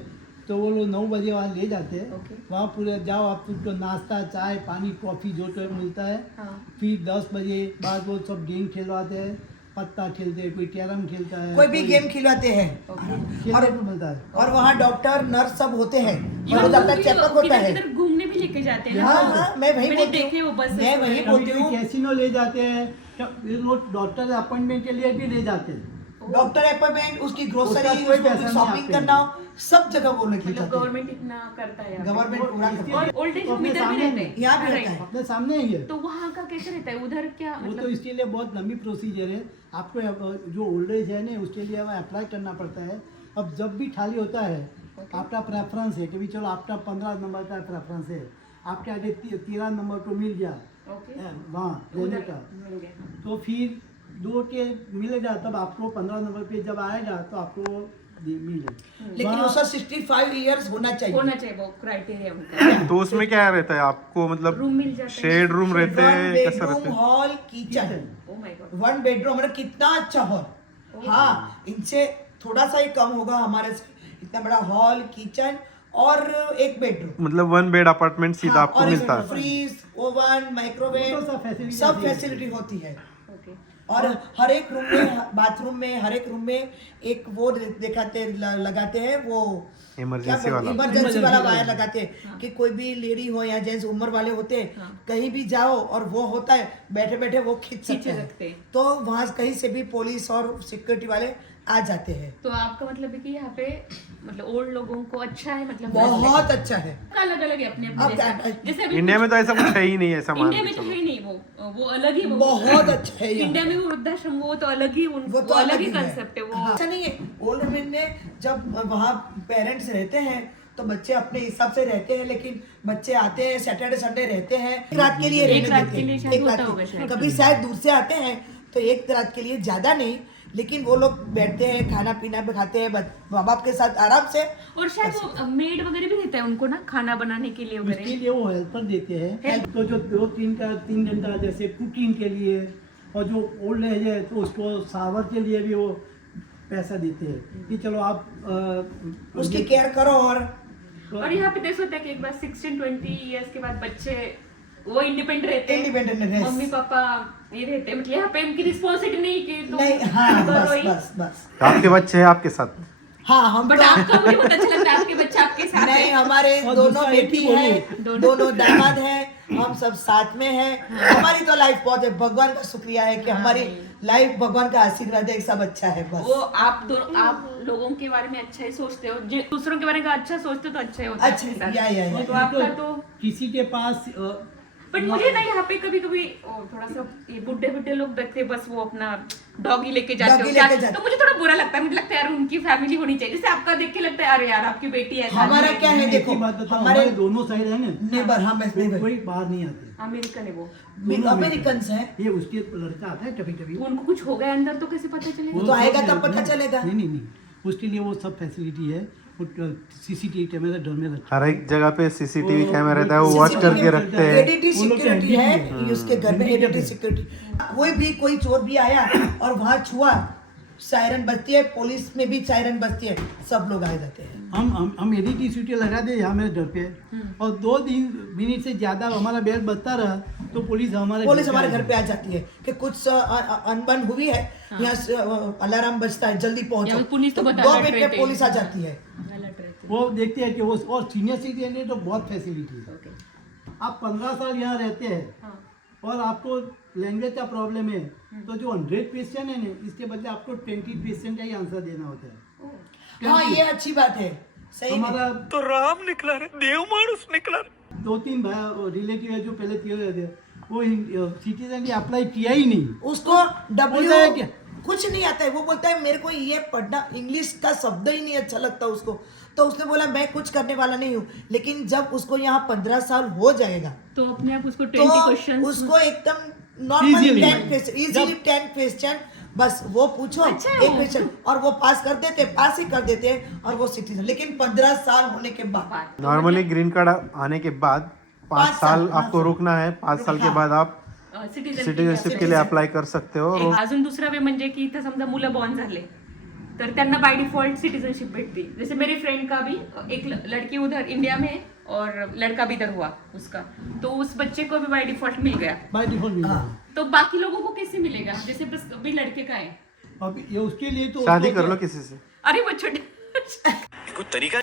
तो वो लोग 9 बजे वहाँ ले जाते हैं। ओके। वहाँ पूरे जाओ, आप तुमको नाश्ता, चाय, पानी, कॉफ़ी जो तो मिलता है। हाँ, फिर 10 बजे बाद वो सब गेम खिलवाते हैं, पत्ता खेलते हैं, कोई कैरम खेलता है, कोई भी गेम खिलवाते हैं, खेलने को मिलता है। और वहाँ डॉक्टर नर्स सब होते हैं, ये और जाता वो चेकअप होता है। किधर घूमने भी लेके जाते हैं ना, हाँ, हाँ, मैं वही मैंने बोलती देखे वो हूँ, बस मैं वही कभी बोलती कभी हूँ। कैसीनो ले जाते हैं, ये लोग डॉक्टर अपॉइंटमेंट के लिए भी ले जाते हैं। डॉक्टर अपॉइंटमेंट, उसकी उसका ग्रोसरी, कोई पैसा नहीं शॉपिंग आपके करना हो, सब जगह वो लेके मतलब जाते हैं। गवर्नमेंट इतना करता है यहाँ पे। गवर्नमेंट पूरा करता है। और ओल्ड एज तो होम अपने इधर भी सामने रहते हैं, यहाँ भी Right. रहता है। अपने सामने ही है। तो वहाँ का कैसे रहता है उधर, क्या वो तो मतलब इसके लिए बहुत लंबी प्रोसीजर है, आपको जो ओल्ड एज है ना उसके लिए अप्लाई करना पड़ता है। अब जब भी खाली होता है, आपका प्रेफरेंस है कि भी चलो आपका 15 नंबर का प्रेफरेंस है, आपके आगे 13 नंबर को मिल गया ओके, वहाँ लेने उधर का, मिल गया। तो फिर 2 के मिलेगा, तब आपको 15 नंबर पे जब आएगा तो आपको मिलेगा। लेकिन उसका 65 इयर्स होना चाहिए। होना चाहिए वो क्राइटेरिया उनका। तो उसमें क्या रहता है आपको, मतलब रूम मिल जाता है, शेड रूम रहते वन हैं, कैसा बेडरूम रहता है? Hall kitchen, oh my God, 1 bedroom, मतलब कितना अच्छा हॉल। हाँ, इनसे थोड़ा सा ही कम होगा हमारे से, इतना बड़ा हॉल, किचन और 1 बेडरूम। मतलब 1 बेड अपार्टमेंट सीधा आपको और मिलता है। फ्रीज, ओवन, वो माइक्रोवेव, तो सब facility सब होती है। फैसिलिटी होती है। ओके, और हर एक रूम में, बाथरूम में, हर एक रूम में एक वो लगाते हैं वो इमरजेंसी वाला। इमरजेंसी वाला वायर लगाते हैं कि कोई भी लेडी हो या जेंट्स उम्र वाले होते हैं, कहीं भी जाओ और वो होता है, बैठे बैठे वो खींच सकते सकते हैं। हैं। तो वहां कहीं से भी पुलिस और सिक्योरिटी वाले आ जाते हैं। तो आपका मतलब है कि यहाँ पे मतलब ओल्ड लोगों को अच्छा है, मतलब बहुत अच्छा है। अलग अलग है अपने अब अपने क्या- जैसे जैसे अभी इंडिया में तो ऐसा कुछ है ही नहीं, ऐसा मान इंडिया के में तो चलो। है ही नहीं, वो अलग ही, वो बहुत अच्छा है यहाँ। इंडिया में वो वृद्धाश्रम वो तो अलग ही, वो वो तो अलग ही है। कंसेप्ट है वो। अच्छा नहीं है, ओल्ड वुमेन ने जब वहाँ पेरेंट्स रहते हैं तो बच्चे अपने हिसाब से रहते हैं, लेकिन बच्चे आते हैं सैटरडे संडे रहते हैं, एक रात के लिए एक रहने रात देते के लिए हैं, शायद एक रात होता होगा के- शायद। कभी शायद दूर से आते हैं तो एक रात के लिए ज्यादा नहीं, लेकिन वो लोग बैठते हैं, खाना पीना भी खाते हैं माँ बाप के साथ आराम से। और शायद वो मेड वगैरह भी देता है उनको ना, खाना बनाने के लिए उसके वगैरह। लिए वो हेल्पर देते हैं, तो जो 2-3 घंटा जैसे कुकिंग के लिए, और जो ओल्ड एज है तो उसको सावर के लिए भी वो पैसा देते हैं कि चलो आप उसकी केयर करो। और यहाँ पे देख सकते हैं कि एक बार 16-20 इयर्स के बाद बच्चे वो इंडिपेंडेंट रहते हैं, Independent रहते हैं। मम्मी पापा ये रहते हैं, मतलब यहाँ पे उनकी रिस्पॉन्सिबिलिटी नहीं कि तुम नहीं, हाँ, करो बस ही। बस बस। आपके बच्चे हैं आपके साथ? हाँ, हम बट तो आपका मुझे बहुत अच्छा लगता है, आपके बच्चे आपके साथ नहीं, हैं। हमारे और दोनों दूसरा बेटी एक ही है, दोनों दामाद हैं, हम सब साथ में हैं। हमारी तो लाइफ बहुत है, भगवान का शुक्रिया है कि हमारी लाइफ भगवान का आशीर्वाद है, सब अच्छा है बस। वो आप लोगों के बारे में अच्छा ही सोचते हो, दूसरों के बारे में अच्छा सोचते हो तो अच्छा ही होता है अच्छा, आपके साथ। या। तो आपका तो किसी के पास बट मुझे ना यहाँ पे कभी कभी थोड़ा सा ये बुड्ढे लोग देखते हैं, बस वो अपना डॉगी लेके जाते Doggy हो क्या, लेके जाते। तो मुझे थोड़ा बुरा लगता है, मुझे लगता है यार उनकी फैमिली होनी चाहिए, जैसे आपका देख के लगता है अरे यार आपकी बेटी है। हमारा क्या है, देखो एक ही बात बताओ, हमारे हमारे दोनों साइड है ना, नेबर, हम कोई बाहर नहीं आते, अमेरिकन है वो, अमेरिकन है, ये उसके लड़का आता है कभी कभी, उनको कुछ हो गया अंदर तो कैसे पता चलेगा? वो तो आएगा तब पता चलेगा। नहीं, उसके लिए वो सब फैसिलिटी है, सीसीटीवी कैमरा घर में रखा हर एक जगह पे सीसीटीवी कैमरा रहता है, वो वॉच करके रखते हैं। एडीटी वो लोग सिक्योरिटी है handicap उसके घर में, एडीटी सिक्योरिटी। कोई चोर भी आया और वहाँ छुआ, सायरन बजती है, पुलिस में भी सायरन बजती है, सब लोग आ जाते हैं। हम एडीटी सीटी लगा दे यहाँ मेरे घर पे, और 2 मिनट से ज्यादा हमारा बेल बजता रहा तो पुलिस हमारे घर पे आ जाती है कि कुछ अनबन हुई है, यहाँ अलार्म बजता है, जल्दी पहुंचो। या पुलिस तो बता 2 alert मिनट में रहते पुलिस आ हैं। जाती है। अलर्ट रहते वो देखते हैं कि वो, और सीनियर सिटीजन है तो बहुत फैसिलिटी है। हैं। ओके। आप 15 साल यहाँ रहते हैं हाँ। और आपको लैंग्वेज का प्रॉब्लम है, तो जो 100 क्वेश्चन है ना, इसके बदले आपको 20 क्वेश्चन का ही आंसर देना होता है। हाँ, ये अच्छी बात है, सही में। हमारा तो राम निकला रे, देव मानुस निकला रे। 2-3 रिलेटिव है जो पहले तियो रहते, वो सिटीजन अप्लाई किया ही नहीं। उसको डब्ल्यू बोलता है क्या? कुछ नहीं आता है, वो बोलता है मेरे को ये पढ़ना, इंग्लिश का शब्द ही नहीं अच्छा लगता उसको, तो उसने बोला मैं कुछ करने वाला नहीं हूँ। लेकिन जब उसको यहाँ 15 साल हो जाएगा तो अपने आप उसको 20 तो क्वेश्चन उसको एकदम normal Easily. 10 question, easily 10 question, बस वो पूछो अच्छा है एक वो। क्वेश्चन और वो पास ही कर देते हैं, और वो सिटीजन। लेकिन 15 साल होने के बाद नॉर्मली ग्रीन कार्ड आने के बाद 5 5 साल साल, आपको रुकना है, 5 साल के हाँ। बाद आप सिटीजनशिप के लिए अप्लाई कर सकते हो। और अजून दुसरा वे म्हणजे की इथं समजा मुलं बॉर्न झाले तर त्यांना बाय डिफॉल्ट सिटीजनशिप भेटती। जैसे मेरी फ्रेंड का भी एक लड़की उधर इंडिया में और लड़का भी इधर हुआ उसका, तो उस बच्चे को भी बाय डिफॉल्ट मिल गया। बाय डिफॉल्ट मिल जाएगा। तो बाकी लोगों को कैसे मिलेगा, जैसे बस अभी लड़के का है? अब ये उसके लिए तो शादी उसको कर लो किसी से। अरे वो छोटे कोई तरीका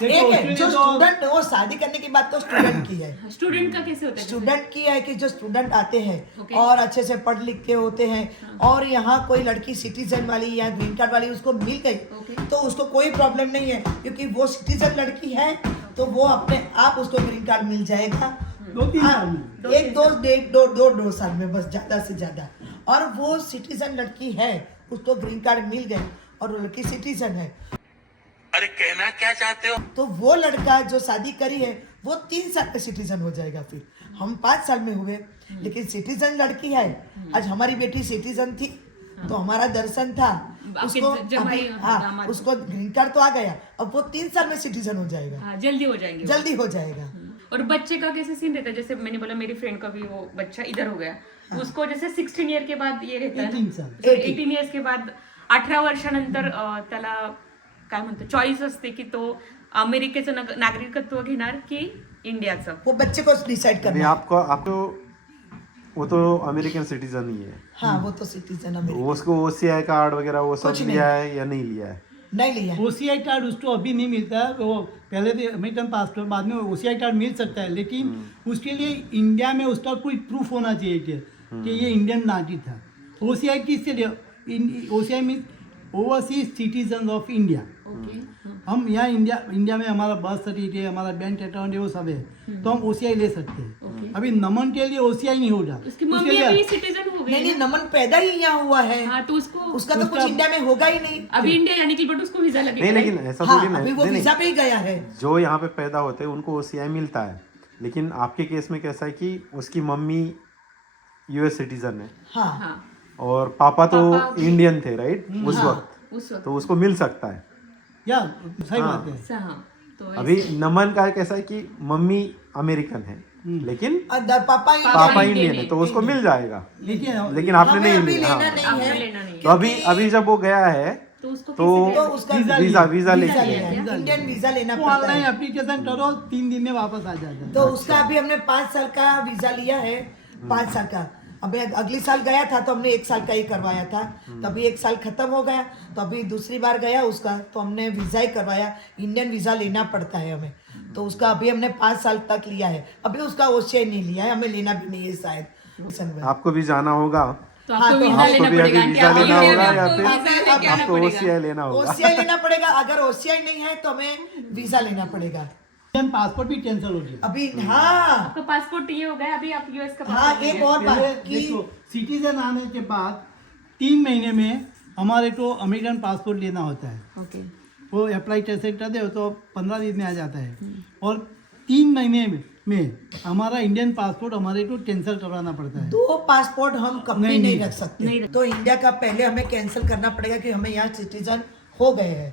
देखो, एक उसके है लिए जो तो- स्टूडेंट, वो शादी करने की बात तो स्टूडेंट की है। स्टूडेंट का कैसे होता है? स्टूडेंट की है कि जो स्टूडेंट आते हैं Okay. और अच्छे से पढ़ लिख के होते हैं, और यहाँ कोई लड़की सिटीजन वाली या ग्रीन कार्ड वाली उसको मिल गई, Okay. तो उसको कोई प्रॉब्लम नहीं है, क्योंकि वो सिटीजन लड़की है तो वो अपने आप उसको ग्रीन कार्ड मिल जाएगा। 2-3 हाँ, साल में। एक दो साल में बस, ज्यादा से ज्यादा। और वो सिटीजन लड़की है, उसको ग्रीन कार्ड मिल गए और वो लड़की सिटीजन है, अरे कहना क्या चाहते हो? तो वो लड़का जो शादी करी है वो 3 साल में सिटीजन हो जाएगा। फिर हम 5 साल में हुए, लेकिन सिटीजन लड़की है। आज हमारी बेटी सिटीजन थी तो हमारा दर्शन था, आपके उसको जमाई अभी- हाँ, दामाद। उसको ग्रीन कार्ड तो आ गया, अब वो 3 साल में सिटीजन हो जाएगा, हाँ, जल्दी हो जाएंगे वो। जल्दी हो जाएगा। और बच्चे का कैसे सीन रहता है? जैसे मैंने बोला मेरी फ्रेंड का भी वो बच्चा इधर हो गया, उसको जैसे 16 ईयर के बाद ये रहता है 18 साल। 18 इयर्स के बाद 18 वर्षानंतर त्याला काय म्हणतो चॉईस असते की तो अमेरिकेचं नागरिकत्व घेणार की इंडियाचं. वो बच्चे को डिसाइड अभी करना है। आपको वो तो अमेरिकन सिटीजन ही है, हाँ वो तो सिटीजन अमेरिका वो उसको OCI कार्ड वगैरह वो सब कुछ नहीं। लिया है या नहीं लिया है? नहीं लिया। OCI कार्ड उसको अभी नहीं मिलता है, वो पहले तो अमेरिकन पासपोर्ट, बाद में OCI कार्ड मिल सकता है, लेकिन उसके लिए इंडिया में उसका कोई प्रूफ होना चाहिए कि ये इंडियन नागरिक था। OCI किसके लिए? OCI mean overseas citizen of India. Okay हम यहाँ इंडिया में हमारा बर्थ सर्टिफिकेट, हमारा बैंक अकाउंट है, वो सब है, तो हम OCI ले सकते हैं। अभी नमन के लिए OCI नहीं होगा। उसकी मम्मी अभी सिटीजन हो नहीं गई नहीं, है ना? नमन पैदा ही यहाँ हुआ है, हाँ तो उसको उसका तो कुछ इंडिया में होगा ही नहीं। अभी इंडिया यानी कि बट उसको वीजा लगेगा नहीं लेकिन ऐसा हाँ थोड़ी ना अभी है। वो नहीं, वीजा नहीं, पे ही गया है। जो यहाँ पे पैदा होते हैं उनको OCI मिलता है, लेकिन आपके केस में कैसा है कि उसकी मम्मी US सिटीजन है हाँ हाँ और पापा तो पापा इंडियन थे, राइट? उस हाँ। वक्त उस वक्त तो उसको मिल सकता है। या सही हाँ। बात है। हाँ तो अभी नमन का कैसा है कि मम्मी अमेरिकन है लेकिन और पापा ही पापा इंडियन इंडियन है, है, तो उसको मिल जाएगा, लेकिन आपने हमें नहीं अभी लिया। लेना हाँ। नहीं आपको है, लेना नहीं है तो अभी जब वो गया है तो उसको तो तो उसका वीजा वीजा लेके लेना गया। है, इंडियन वीजा लेना वो पड़ता ऑनलाइन है। एप्लीकेशन करो, 3 दिन में वापस आ जाता है। तो उसका अभी हमने 5 साल का वीजा लिया है, 5 साल का। अभी अगली साल गया था तो हमने 1 साल का ही करवाया था, तो अभी 1 साल खत्म हो गया, तो अभी दूसरी बार गया उसका तो हमने वीजा ही करवाया। इंडियन वीजा लेना पड़ता है हमें, तो उसका अभी हमने 5 साल तक लिया है। अभी उसका OCI नहीं लिया है, हमें लेना भी नहीं है शायद। आपको भी जाना होगा, तो हाँ, आपको तो वीजा आपको लेना भी पड़ेगा अभी आंटी, वीजा आपको लेना वीजा होगा या आपको फिर वीजा लेके आना आपको पड़ेगा। OCI लेना होगा। OCI लेना पड़ेगा, अगर OCI नहीं है तो हमें वीजा लेना पड़ेगा। इंडियन पासपोर्ट भी कैंसिल हो गया। अभी हाँ आपका पासपोर्ट ये हो गया, अभी आप US का हाँ पासपोर्ट एक और बात पहले कि देखो, सिटीजन आने के बाद 3 महीने में हमारे को अमेरिकन पासपोर्ट लेना होता है। ओके वो अप्लाई कैसे करते हो तो 15 दिन में आ जाता है, और 3 महीने में हमारा इंडियन पासपोर्ट हमारे को कैंसिल करवाना पड़ता है। 2 पासपोर्ट हम कभी नहीं, नहीं नहीं, रख सकते, नहीं रख- तो इंडिया का पहले हमें कैंसिल करना पड़ेगा कि हमें यहाँ सिटीजन हो गए हैं।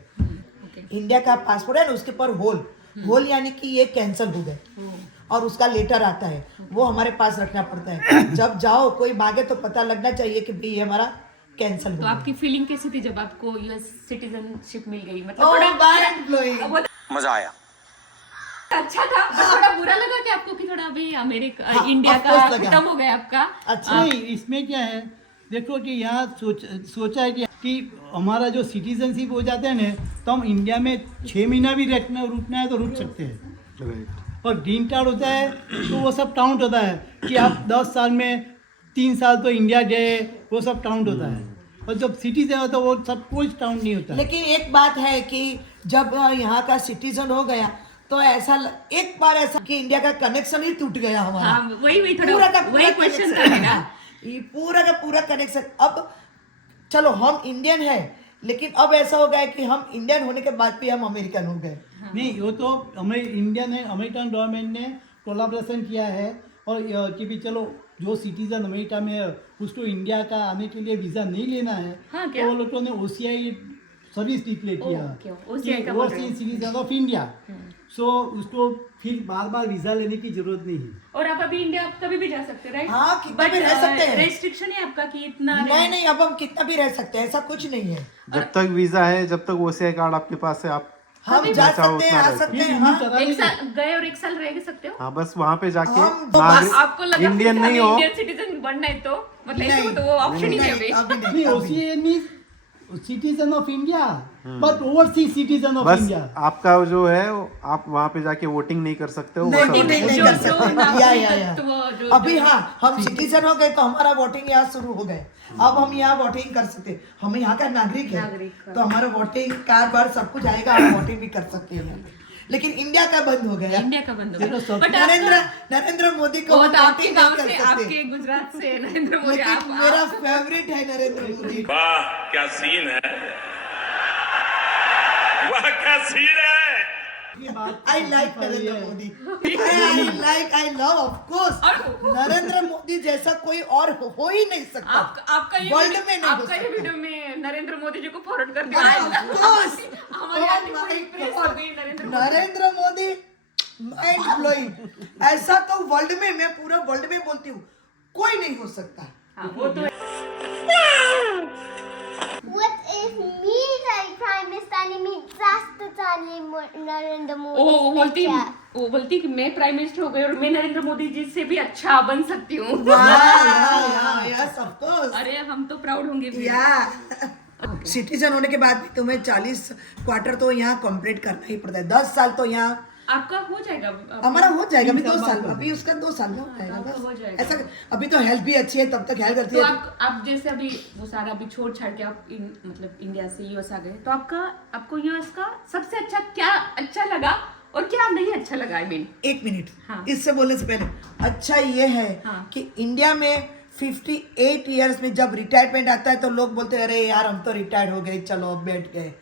इंडिया का पासपोर्ट है ना, उसके ऊपर होल यानी कि ये कैंसिल हो गए, और उसका लेटर आता है, वो हमारे पास रखना पड़ता है। जब जाओ कोई मांगे तो पता लगना चाहिए कि भाई ये हमारा कैंसिल हो तो गया। आपकी फीलिंग कैसी थी जब आपको US सिटीजनशिप मिल गई? मतलब Oh, थोड़ा mind blowing. बहुत मजा आया। अच्छा था, पर थोड़ा बुरा लगा कि आपको कि थोड़ा अभी अमेरिका हाँ, इंडिया of का course लगा। खत्म हो गया आपका। अच्छा नहीं, इसमें क्या है, देखो कि यहाँ सोचा है कि हमारा जो सिटीजनशिप हो जाता है ना, तो हम इंडिया में 6 महीना भी रुकना है तो रुक सकते हैं। राइट। और ग्रीन कार्ड होता है तो वो सब काउंट होता है कि आप 10 साल में 3 साल तो इंडिया गए, वो सब काउंट होता है। और जब सिटीजन हो तो वो सब कुछ काउंट नहीं होता है। लेकिन एक बात है कि जब यहाँ का सिटीजन हो गया तो ऐसा एक बार ऐसा कि इंडिया का कनेक्शन ही टूट गया हमारा। हाँ वही पूरा का थोड़ा पूरा वही क्वेश्चन था connection। मेरा। हाँ, ये पूरा का पूरा कनेक्शन। अब चलो हम इंडियन है, लेकिन अब ऐसा हो गया कि हम इंडियन होने के बाद भी हम अमेरिकन हो गए। नहीं, वो तो हमें अमेरिकन गवर्नमेंट ने कोलाब्रेशन किया है, और कि भी चलो जो सिटीजन अमेरिका में है उसको इंडिया का आने के लिए वीज़ा नहीं लेना है, हाँ, क्या? तो वो लोगों ने OCI सर्विस डिक्लेयर किया ओके, OCI का बोल रहे हो। सिटीजन ऑफ इंडिया, सो उसको फिर बार बार वीज़ा लेने की जरूरत नहीं है। और आप अभी इंडिया कभी भी जा सकते हैं, राइट? हाँ, कितना भी रह सकते हैं। रेस्ट्रिक्शन है आपका कि इतना नहीं अब हम कितना भी रह सकते हैं, ऐसा कुछ नहीं है। जब तक वीजा है, जब तक OCI कार्ड आपके पास है, आप हम जा चाहो सकते हैं, उतना आ रह सकते ये हैं। रिन्यू हाँ कराने एक साल गए और 1 साल रह सकते हो। हाँ, बस वहाँ पे जाके हम तो नागरिक- आपको लगा इंडियन नहीं हो, इंडियन सिटीजन बनना है तो मतलब ऐसे नहीं, तो वो ऑप्शन ही नहीं है नहीं, अभी। अभी नहीं, नहीं, अभी। OCI means citizen of India, but overseas citizen of बस इंडिया। आपका जो है आप वहाँ पे जाके वोटिंग नहीं कर सकते हो, वो नहीं, सब नहीं, अलग नहीं है। कर सकते। या। तो अभी हाँ हम सिटीजन हो गए तो हमारा वोटिंग यहाँ शुरू हो गए। अब हम यहाँ वोटिंग कर सकते हैं, हम यहाँ का नागरिक है तो हमारा वोटिंग कार्ड बार सब कुछ आएगा, हम वोटिंग भी कर सकते हैं। लेकिन इंडिया का बंद हो गया। इंडिया का बंद हो देखो, गया। सब- बट नरेंद्र मोदी को वो हम तो आपके वोटिंग गांव नहीं से, कर सकते, आपके गुजरात से नरेंद्र मोदी लेकिन मेरा फेवरेट है नरेंद्र मोदी। वाह क्या सीन है, वाह क्या सीन है। I like Narendra Modi. I love of course। और- नरेंद्र मोदी जैसा कोई और हो ही नहीं सकता। आपका ये वर्ल्ड में नहीं हो आपका ये सकता। वीडियो में नरेंद्र मोदी जी को फॉरवर्ड कर हाँ, of course। हमारी Oh आंटी my पूरी impress God। हो गई नरेंद्र मोदी। Narendra Modi mind blowing. ऐसा तो वर्ल्ड में, मैं पूरा वर्ल्ड में बोलती हूँ, कोई नहीं हो सकता। हाँ, वो तो What if me like prime minister आणि मी जास्त चालले नरेंद्र वो मोदी बोलती कि मैं प्राइम मिनिस्टर हो गई और मैं नरेंद्र मोदी जी से भी अच्छा बन सकती हूँ यस ऑफ कोर्स अरे हम तो प्राउड होंगे फिर। या सिटीजन होने के बाद भी तुम्हें 40 क्वार्टर तो यहाँ कंप्लीट करना ही पड़ता है। 10 साल तो यहाँ आपका हो जाएगा हमारा हो जाएगा। अभी 2 साल, अभी उसका 2 साल हो जाएगा आपका हो बस। जाएगा। ऐसा अभी तो हेल्थ भी अच्छी है, तब तक हेल्थ करती तो है। आप जैसे अभी वो सारा अभी छोड़ छाड़ के आप मतलब इंडिया से यूएस आ गए, तो आपको यूएस का सबसे अच्छा क्या अच्छा लगा और क्या नहीं अच्छा लगा? आई मीन 1 मिनट हाँ। इससे बोलने से पहले अच्छा ये है हाँ। कि इंडिया में 58 इयर्स में जब रिटायरमेंट आता है तो लोग बोलते हैं अरे यार हम तो रिटायर्ड हो गए, चलो अब बैठ गए।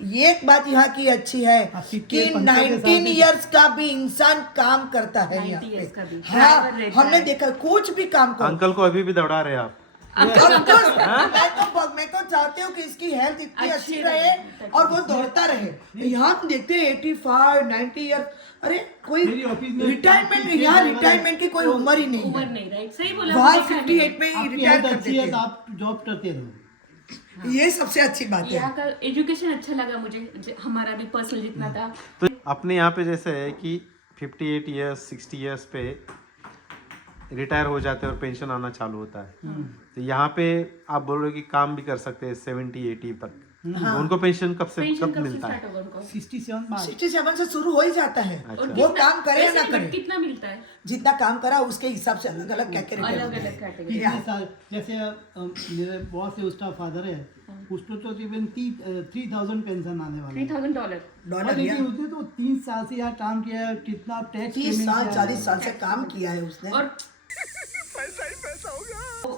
ये एक बात यहाँ की अच्छी है कि 19 इयर्स का भी इंसान काम करता है 90 यहाँ years का भी पे। हाँ driver रहता हमने है। देखा कुछ भी काम करो। अंकल को अभी भी दौड़ा रहे आप। मैं तो चाहती हूँ कि इसकी हेल्थ इतनी अच्छी अच्छी रहे, रहे और वो दौड़ता रहे। यहाँ हम देखते हैं 85 90 इयर्स, अरे कोई मेरी ऑफिस में रिटायरमेंट में, यहाँ रिटायरमेंट की कोई उम्र ही नहीं उम्र है। नहीं, राइट? सही बोला वहाँ आपने, देखा है 58 में ही आपकी रिटायर हेल्थ कर अच्छी है देते तो हैं। आप जॉब करते रहो। ये सबसे अच्छी बात मैंने। है। यहाँ का एजुकेशन अच्छा लगा मुझे, हमारा भी पर्सनल जितना था। तो अपने यहाँ पे जैसे है कि 58 इयर्स 60 इयर्स पे रिटायर हो जाते हैं और पेंशन आना चालू होता है। तो यहाँ पे आप बोल रहे हो कि काम भी कर सकते हैं 70 80 तक। तो उनको पेंशन कब पेंशन कब से मिलता स्टार्ट है? होगा उनको? 67 मार्च 67 से शुरू हो ही जाता है। अच्छा। वो काम करे या ना वैसे करे, कितना मिलता है? जितना काम करा उसके हिसाब से अलग अलग कैटेगरी अलग अलग कैटेगरी। कितने साल जैसे मेरे बॉस है उसका फादर है उसको तो इवन 3000 पेंशन आने वाला है। $3000 डॉलर और लेकिन उसने तो 3 साल से यहाँ काम किया है, कितना टैक्स 30 साल 40 साल से काम किया है उसने। और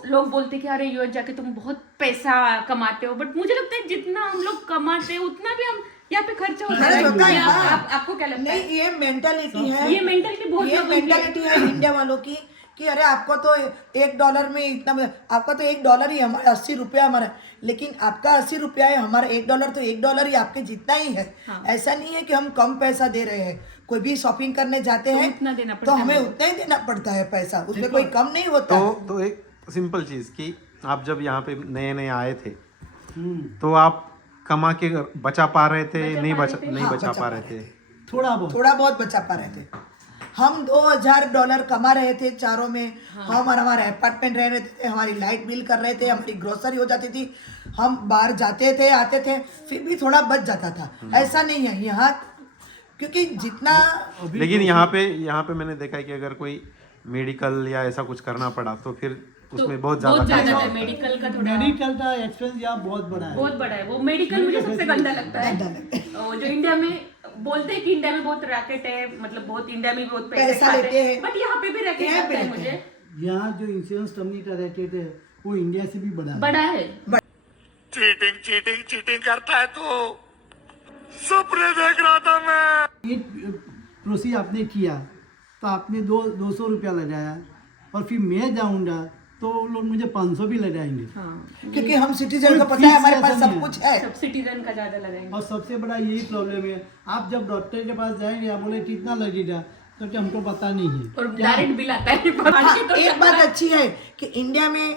लोग बोलते कि अरे यूएस जाके तुम बहुत पैसा कमाते हो, बट मुझे लगता है जितना हम लोग कमाते हैं उतना भी हम यहाँ पे खर्चा होता खर्च होता है, है। हाँ। आपको क्या लगता है? नहीं ये मेंटालिटी है, ये मेंटालिटी बहुत ये लोगों की है। मेंटालिटी है इंडिया वालों की कि अरे आपको तो $1 में इतना, आपका तो $1 ही, हमारा 80 रुपया हमारा, लेकिन आपका 80 रुपया है, हमारा $1 तो $1 ही आपके जितना ही है। हाँ। ऐसा नहीं है कि हम कम पैसा दे रहे हैं। कोई भी शॉपिंग करने जाते तो हैं उतना देना तो पड़ता है। हमें उतना ही देना पड़ता है पैसा, उसमें कोई कम नहीं होता है। तो एक सिंपल चीज़ कि आप जब यहाँ पे नए नए आए थे तो आप कमा के बचा पा रहे थे? नहीं हाँ, बचा बचा पा पा रहे रहे थे। थोड़ा बहुत बचा पा रहे थे। हम $2000 कमा रहे थे चारों में। हम और हमारे अपार्टमेंट रह रहे थे, हमारी लाइट बिल कर रहे थे, हमारी ग्रोसरी हो जाती थी, हम बाहर जाते थे आते थे, फिर भी थोड़ा बच जाता था। ऐसा नहीं है यहाँ, क्योंकि जितना लेकिन यहाँ पे मैंने देखा है कि अगर कोई मेडिकल या ऐसा कुछ करना पड़ा तो फिर उसमें बहुत ज्यादा है। मेडिकल का थोड़ा मेडिकल का एक्सपेंस यहाँ बहुत बड़ा है। बहुत बड़ा है वो मेडिकल। मुझे सबसे गंदा लगता है जो इंडिया में बोलते हैं कि इंडिया में बहुत रैकेट है, मतलब बहुत इंडिया में बहुत पैसे लेते खाते हैं। हैं, बट यहाँ पे भी रैकेट यहाँ पे आता है। रहते मुझे यहाँ जो इंश्योरेंस कंपनी का रैकेट है वो इंडिया से भी बड़ा है। बड़ा है। चीटिंग चीटिंग चीटिंग करता है तू, सपने देख रहा था मैं। ये प्रोसी आपने किया तो आपने 200 रुपया लगाया और फिर मैं जाऊंगा तो लोग मुझे 500 भी लगाएंगे। हाँ, क्योंकि हम सिटीजन को पता है हमारे पास सब कुछ है। सब सिटीजन का ज्यादा लगाएंगे। और सबसे बड़ा यही प्रॉब्लम है, आप जब डॉक्टर के पास जाएंगे आप बोले कितना लगेगा तो कि हमको पता नहीं है। और डायरेक्ट बिल आता है। हाँ, एक बात अच्छी है कि इंडिया में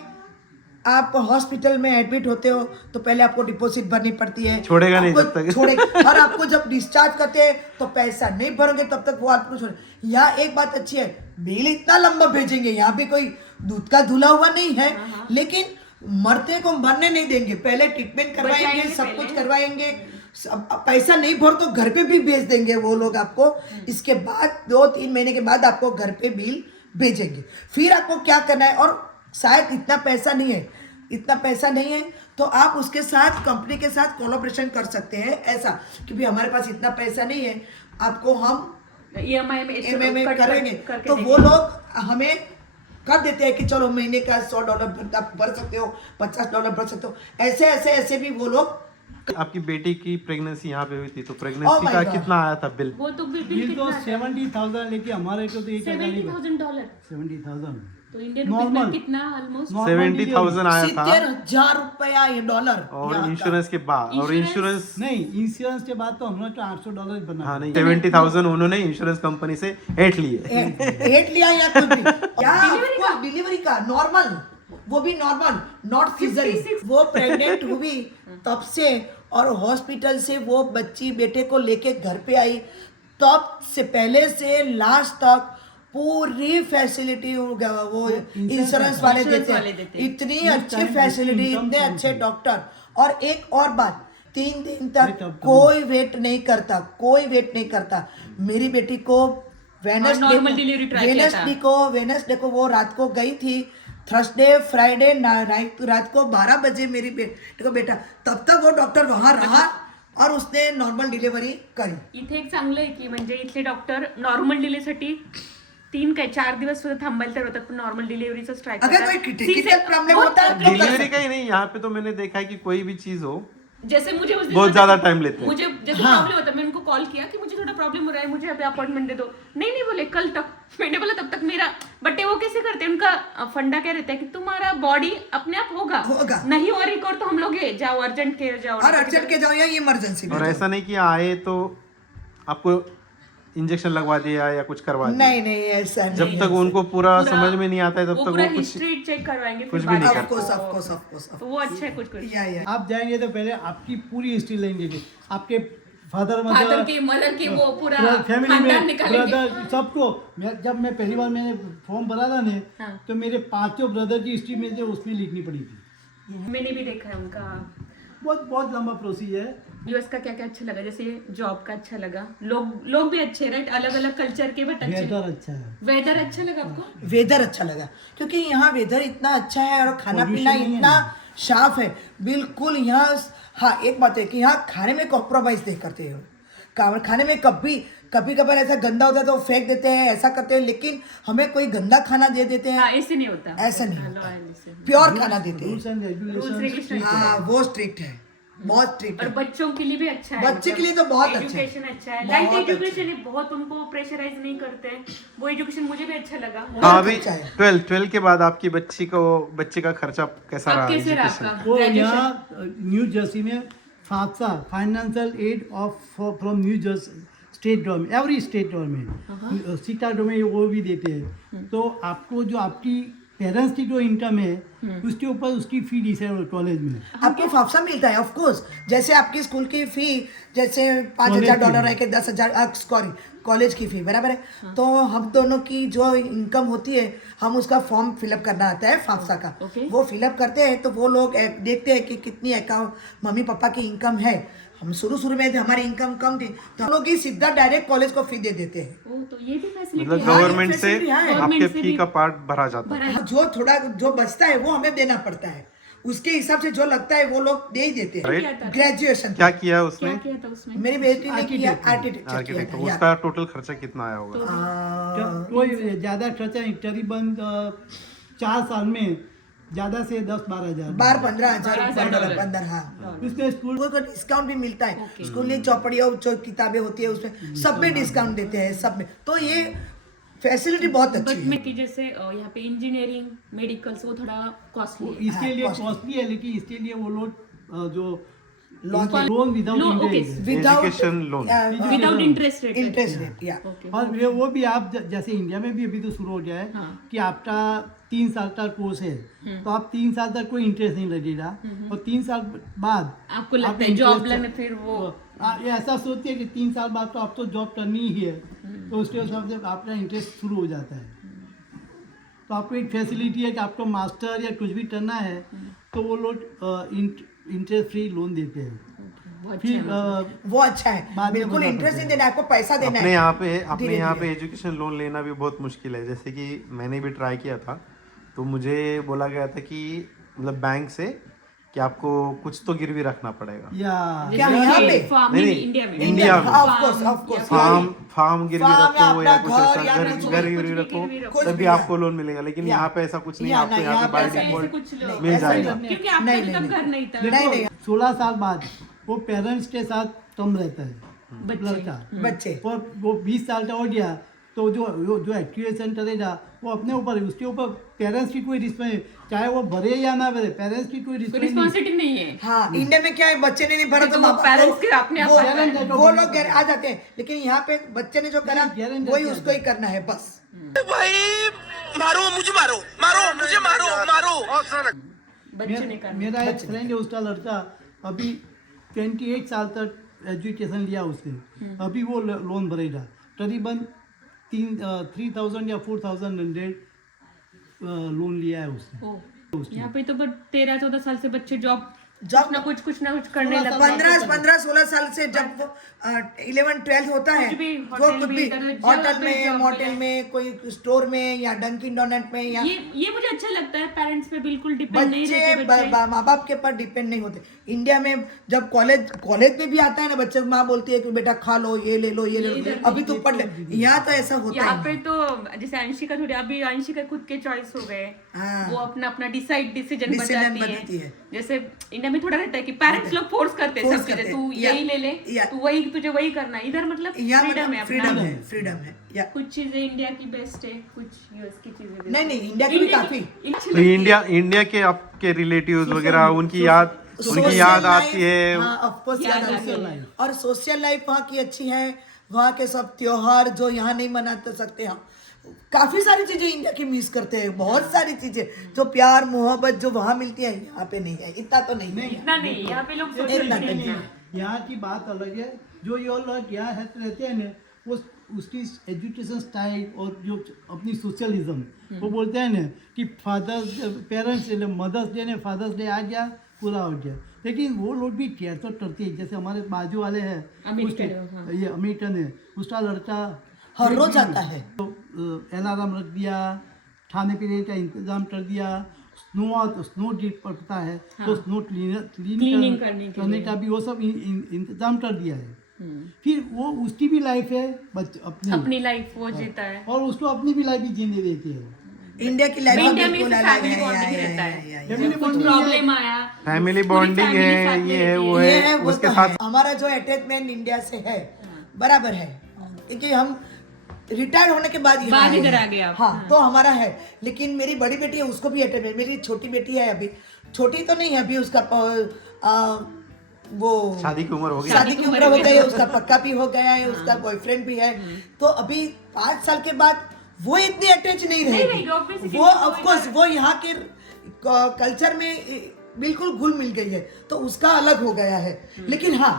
आप हॉस्पिटल में एडमिट होते हो तो पहले आपको डिपॉजिट भरनी पड़ती है, छोड़ेगा नहीं आपको तब तक। छोड़ेगा। और आपको जब डिस्चार्ज करते हैं तो पैसा नहीं भरोगे तब तक वो आपको छोड़े। यहाँ एक बात अच्छी है, बिल इतना लंबा भेजेंगे, यहाँ भी कोई दूध का धुला हुआ नहीं है, लेकिन मरते को मरने नहीं देंगे। पहले ट्रीटमेंट करवाएंगे, सब कुछ करवाएंगे, पैसा नहीं भर तो घर पे भी भेज देंगे वो लोग आपको। इसके बाद 2-3 महीने के बाद आपको घर पे बिल भेजेंगे। फिर आपको क्या करना है, और शायद इतना पैसा नहीं है तो आप उसके साथ कंपनी के साथ कोलैबोरेशन कर सकते हैं, ऐसा कि भाई हमारे पास इतना पैसा नहीं है, आपको हम EMI में करेंगे करके तो देंगे। वो लोग हमें कर देते हैं कि चलो महीने का $100 आप भर सकते हो, $50 भर सकते हो। ऐसे भी वो लोग। आपकी बेटी की प्रेगनेंसी यहाँ पे हुई थी तो Oh प्रेगनेंसी my का God. कितना आया था बिल? वो तो बिल बिल तो कितना? 70,000 लेके हमारे को तो एक हजार ही $70,000 70,000 तो इंडियन रुपीस में Normal. कितना ऑलमोस्ट 70,000 आया था 70,000 रुपया ये $, और इंश्योरेंस के बाद, और इंश्योरेंस नहीं, इंश्योरेंस के बाद तो हमने तो $800 बना। हाँ नहीं 70,000 उन्होंने इंश्योरेंस कंपनी से हेट लिए। हेट लिया या कुछ भी, क्या डिलीवरी का नॉर्मल वो भी नॉर्मल, नॉट सीजर। वो प्रेग्नेंट हुई तब से, और हॉस्पिटल से वो बच्ची बेटे को लेके घर पे आई, तब से पहले से लास्ट तक पूरी फैसिलिटी वो इंश्योरेंस वाले देते हैं। इतनी अच्छी फैसिलिटी, इतने अच्छे डॉक्टर। और एक और बात, 3 दिन तक कोई वेट नहीं करता, कोई वेट नहीं करता। मेरी बेटी को वेनसडे को वो रात को गई थी, थर्सडे फ्राइडे रात को 12 बजे मेरी बेटी को बेटा, तब तक वो डॉक्टर वहां रहा और उसने नॉर्मल डिलिव्हरी करी। इथे एक चांगलं आहे की म्हणजे इथले डॉक्टर नॉर्मल डिलिव्हरीसाठी 4 दिवस सुद्धा थांबायला तर होतात, पण नॉर्मल डिलिव्हरीच ट्राय अगर कोई क्रिटिकल प्रॉब्लम होता है तो कर डिलीवरी का ही नहीं, यहाँ पे तो मैंने देखा है कि कोई भी चीज हो जैसे मुझे उस दिन बहुत ज्यादा टाइम लेते हैं। मुझे जैसे प्रॉब्लम होता, मैंने उनको कॉल किया कि मुझे थोड़ा प्रॉब्लम हो रहा है, मुझे अभी अपॉइंटमेंट दे दो। नहीं बोले कल तक। मैंने बोला तब तक मेरा, बट वो कैसे करते हैं, उनका फंडा क्या रहता है कि तुम्हारा बॉडी अपने आप होगा, नहीं हो रिकॉर्ड तो हम लोग जाओ अर्जेंट केयर जाओ, और अर्जेंट के जाओ या इमरजेंसी में और ऐसा नहीं कि आए तो आपको इंजेक्शन लगवा दिया या कुछ करवा दिया। नहीं ऐसा नहीं। जब तक उनको पूरा समझ में नहीं आता है तब तक पूरा वो कुछ हिस्ट्री चेक करवाएंगे, कुछ फिर भी नहीं बाद में करते। आपको- तो वो अच्छा है कुछ या आप जाएंगे तो पहले आपकी पूरी हिस्ट्री लेंगे, आपके फादर फादर की मदर की वो पूरा फैमिली खानदान में निकालेंगे। ब्रदर सबको। जब मैं पहली बार मैंने फॉर्म भरा था ने, हाँ। तो मेरे 5 ब्रदर की हिस्ट्री में से उसमें लिखनी पड़ी थी। मैंने भी देखा है उनका। बहुत लंबा प्रोसीजर है। यूएस का क्या क्या अच्छा लगा, जैसे जॉब का अच्छा लगा, लोग भी अच्छे, राइट, अलग अलग कल्चर के बट अच्छे। वेदर अच्छा है। वेदर अच्छा लगा आपको? वेदर अच्छा लगा, क्योंकि यहाँ वेदर इतना अच्छा है और खाना Pollution पीना नहीं है। इतना साफ है बिल्कुल यहाँ। हाँ, एक बात है कि यहाँ खाने में कॉम्प्रोमाइज नहीं करते हो। खाने में कभी कभार ऐसा गंदा होता है तो फेंक देते हैं, ऐसा करते हैं, लेकिन हमें कोई गंदा खाना दे देते हैं, ऐसे नहीं होता, ऐसा नहीं हाँ, होता। law and this है। प्योर खाना देते रूल्स हैं। And Rules regulation. regulation हाँ, वो स्ट्रिक्ट है, बहुत स्ट्रिक्ट और है। बच्चों के लिए भी अच्छा है, बच्चे के लिए तो बहुत अच्छा है। एजुकेशन अच्छा है, बहुत लाइट अच्छा एजुकेशन है, बहुत उनको प्रेशराइज नहीं करते हैं, वो एजुकेशन मुझे भी अच्छा लगा। हाँ, अभी अच्छा है। 12 के बाद आपकी बच्चे का खर्चा कैसा अब रहा कैसे रहा एजुकेशन? आपका वो ग्रेजुएशन? यहाँ न्यू जर्सी में FAFSA financial aid from New Jersey state government, every state government सीटा में वो भी देते हैं। तो आपको जो आपकी पेरेंट्स की जो इनकम है उसके ऊपर उसकी फी डिसाइड कॉलेज में। आपको फाफसा मिलता है ऑफ कोर्स, जैसे आपकी स्कूल की फी जैसे $5,000 है कि 10,000, सॉरी कॉलेज की फी बराबर है। तो हम दोनों की जो इनकम होती है, हम उसका फॉर्म फिलअप करना आता है फाफसा का। वो फिलअप करते हैं तो वो लोग देखते हैं कि कितनी अकाउंट मम्मी पापा की इनकम है। हम शुरू में हमारी इनकम कम थी तो हम लोग ही सीधा डायरेक्ट कॉलेज को फी दे देते हैं। ओ, तो ये भी फैसिलिटी मतलब है। गवर्नमेंट से facility है। आपके Government से फी भी का पार्ट भरा जाता है। जो बचता है वो हमें देना पड़ता है, उसके हिसाब से जो लगता है वो लोग दे ही देते हैं। राइट, ग्रेजुएशन क्या किया क्या उसने? किया था उसमें? मेरी बेटी ने किया आर्किटेक्ट, आर्किटेक्चर तो उसका टोटल खर्चा कितना आया होगा? कोई ज़्यादा खर्चा नहीं, करीबन 4 साल में ज़्यादा से 10-12 हज़ार। 12-15 $15, हाँ। उसमें स्कूल को डिस्काउंट भी मिलता है, स्कूल की चौपड़ियों जो किताबें होती है उसमें सब में डिस्काउंट देते हैं, सब में। तो ये फैसिलिटी बहुत अच्छी बट है। में कि जैसे यहाँ पे इंजीनियरिंग मेडिकल्स वो थोड़ा कॉस्टली है। इसके लिए costly। कॉस्टली है, लेकिन इसके लिए वो लोग जो Loan- loan without interest Education loan। Without interest rate. Interest rate या और वो भी आप जैसे इंडिया में भी अभी तो शुरू हो गया है कि आपका 3 साल का कोर्स है, तो आप 3 साल तक कोई इंटरेस्ट नहीं लगेगा, और 3 साल बाद आपको लगता है interest जॉब लेने फिर वो ये ऐसा सोचते हैं कि 3 साल बाद तो आपको जॉब करनी ही है, तो उसके हिसाब से आपका इंटरेस्ट शुरू हो जाता है। तो आपको एक फैसिलिटी है कि आपको मास्टर या कुछ भी करना है तो वो लोग इंटरेस्ट फ्री लोन देते हैं। फिर वो अच्छा है, बाद में बिल्कुल बोलना इंटरेस्ट पड़ता नहीं देना, आपको पैसा देना अपने है। यहाँ पे एजुकेशन लोन लेना भी बहुत मुश्किल है। जैसे कि मैंने भी ट्राई किया था, तो मुझे बोला गया था कि मतलब बैंक से कि आपको कुछ तो गिरवी रखना पड़ेगा। या क्या यहाँ पे? फार्म नहीं, इंडिया में इंडिया में। ऑफ कोर्स फार्म गिरवी फार्म रखो या या अपना कुछ घर ऐसा या घर कुछ घर भी, गिरवी कुछ भी रखो गिरवी रखो। तभी आपको लोन मिलेगा। लेकिन यहाँ पे ऐसा कुछ नहीं, आपको यहाँ पे बाय ऐसे डिफॉल्ट कुछ लोग मिल जाएगा। क्योंकि आपका भी तब घर नहीं था। नहीं 16 साल बाद वो पेरेंट्स के साथ कम रहता है लड़का, बच्चे और वो 20 साल का हो गया तो जो एक्टिवेशन करेगा वो अपने ऊपर है, उसके ऊपर पेरेंट्स की कोई रिस्पॉन्स, चाहे वो भरे या ना भरे, पेरेंट्स की कोई रिस्पॉन्स नहीं। रिस्पॉन्सिबिलिटी नहीं है। हाँ, इंडिया में क्या है, बच्चे ने नहीं भरा तो तो बाप- पेरेंट्स के अपने आप आता है। वो लोग आ जाते हैं, लेकिन यहाँ पे बच्चे ने जो करा guarantee वही आता उसको ही करना है बस। भाई मारो मुझे, मारो मुझे, मारो बच्चे नहीं करना। मेरा एक फ्रेंड है, उसका लड़का अभी 28 साल तक एजुकेशन लिया उसने, अभी वो लोन भरेगा करीबन 3,000 या 4,100 लोन लिया है उसने। यहाँ पे तो 13-14 साल से बच्चे जॉब जॉब कुछ ना कुछ करने लगते हैं। 15-16 साल से जब वो 11-12 होता है, भी, वो होटल कुछ में, भी इधर होटल जहाँ पे में, जॉब मोटेल मिला। में, कोई स्टोर में या डंकिन डोनट में, या ये मुझे अच्छा लगता है, पेरेंट्स पे बिल्कुल डिपेंड नहीं बच्चे रहते बच्चे। माँ बाप के ऊपर डिपेंड नहीं होते। इंडिया में जब कॉलेज में भी आता है ना, बच्चे को माँ बोलती है कि बेटा खा लो, ये ले लो, ये ले लो, अभी तो पढ़ ले। यहाँ तो ऐसा होता यहाँ है पे तो जैसे अंशिका थोड़ी, अभी अंशिका खुद के चॉइस हो गए, हाँ। वो अपना डिसीजन Decision बताती बनाती है। है। जैसे इंडिया में थोड़ा रहता है कि पेरेंट्स लोग फोर्स करते हैं Force सब चीजें, करते तू हैं। यही ले ले, या- तू वही, तुझे वही करना है। इधर मतलब यहाँ फ्रीडम है फ्रीडम अपना। है, फ्रीडम है या कुछ चीजें इंडिया की बेस्ट है, कुछ यूएस की चीजें नहीं नहीं, इंडिया की भी काफी तो इंडिया के आपके रिलेटिव्स वगैरह उनकी याद आती है। हाँ, ऑफ कोर्स याद आती है। लाइफ। और सोशल लाइफ वहाँ की अच्छी है, वहाँ के सब त्योहार जो यहाँ नहीं मनाते सकते हम, काफी सारी चीजें इंडिया की मिस करते हैं। बहुत सारी चीजें जो प्यार मोहब्बत जो वहाँ मिलती है, यहाँ पे नहीं है, इतना तो नहीं है। इतना नहीं, यहाँ पे लोग इतना नहीं है। यहाँ की बात अलग है, जो ये लोग यहाँ रहते हैं ना, वो उसकी एजुकेशन स्टाइल और जो अपनी सोशलिज्म, वो बोलते हैं ना कि पेरेंट्स मदर्स डे ने फादर्स डे आ गया, पूरा हो गया। लेकिन वो लोग भी केयर तो करते हैं। जैसे हमारे बाजू वाले हैं, ये अमेरिकन है, उसका लड़का हर रोज आता है, तो अलार्म रख दिया, खाने पीने का इंतजाम कर दिया, स्नो गिर पड़ता है तो स्नो क्लीनिंग करने का भी वो सब इंतजाम कर दिया है। फिर वो उसकी भी लाइफ है, अपनी लाइफ वो जीता है, और उसको अपनी भी लाइफ भी जीने देते हैं। इंडिया की लाइफ इंडिया में फैमिली बॉन्डिंग रहता है, कुछ प्रॉब्लम आया, फैमिली बॉन्डिंग है, ये है वो ये है, है, वो उसके तो साथ है। हमारा जो अटैचमेंट इंडिया से है बराबर है, क्योंकि हम रिटायर होने के बाद बाद आए इधर हैं। आ गए आप। हाँ, तो हमारा है। लेकिन मेरी बड़ी बेटी है, उसको भी अटैचमेंट, मेरी छोटी बेटी है, अभी छोटी तो नहीं है, अभी उसका वो शादी की उम्र हो गई। शादी की उम्र हो गई है, उसका पक्का भी हो गया है, उसका बॉयफ्रेंड भी है। तो अभी 5 साल के बाद वो इतनी अटैच नहीं रहेगी। obviously वो ऑफ कोर्स वो यहाँ के कल्चर में बिल्कुल घुल मिल गई है, तो उसका अलग हो गया है। लेकिन हाँ,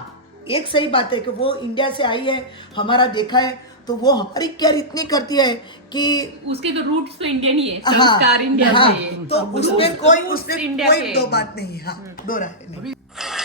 एक सही बात है कि वो इंडिया से आई है, हमारा देखा है, तो वो हमारी केयर इतनी करती है कि उसके तो रूट्स तो इंडियन ही है, हाँ, संस्कार इंडिया हाँ, से है। तो उसमें कोई इंडिया के। दो बात नहीं है। हाँ, दो राय नहीं।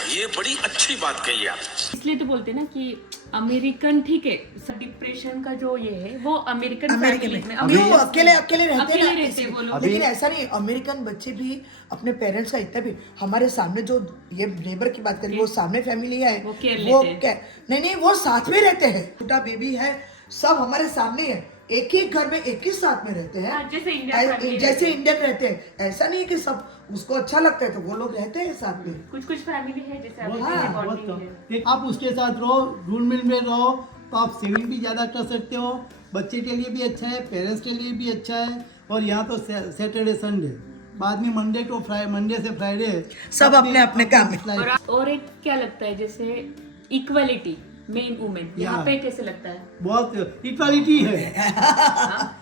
ये बड़ी अच्छी बात कही आप। इसलिए तो बोलते हैं ना कि अमेरिकन ठीक है, डिप्रेशन का जो ये है वो अमेरिकन अमेरिका फैमिली में में अभी वो अकेले रहते हैं अकेले ना, रहते हैं वो लोग। लेकिन ऐसा नहीं, अमेरिकन बच्चे भी अपने पेरेंट्स का इतना भी, हमारे सामने जो ये नेबर की बात करें, वो सामने फैमिली है, वो care वो लेते हैं। नहीं वो साथ में रहते हैं, छोटा बेबी है, सब हमारे सामने है, एक ही घर में एक ही साथ में रहते हैं। हाँ, जैसे इंडिया family जैसे इंडियन रहते हैं। ऐसा नहीं कि सब उसको अच्छा लगता है तो वो लोग रहते हैं साथ में। कुछ फैमिली है जैसे अभी बहुत मेरी बहुत bonding है। कम। आप उसके साथ रहो, घुल मिल में रहो, तो आप सेविंग भी ज़्यादा कर सकते हो। बच्चे के लिए भी अच्छा है, पेरेंट्स के लिए भी अच्छा है। और यहाँ तो सैटरडे संडे, बाद में मंडे से फ्राइडे सब अपने अपने काम में। और एक क्या लगता है, जैसे इक्वलिटी मेन वुमेन, यहाँ पे कैसे लगता है? बहुत इक्वालिटी है।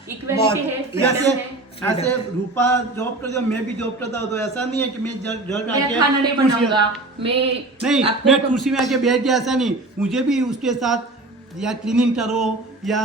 इक्वलिटी है, जैसे फ्रीडम है। ऐसे रूपा जॉब करते हो, मैं भी जॉब करता हूँ, तो ऐसा नहीं है कि मैं घर मैं आके खाना नहीं बनाऊंगा, नहीं, आपको मैं कुर्सी में आके बैठ गया, ऐसा नहीं। मुझे भी उसके साथ या क्लीनिंग करो या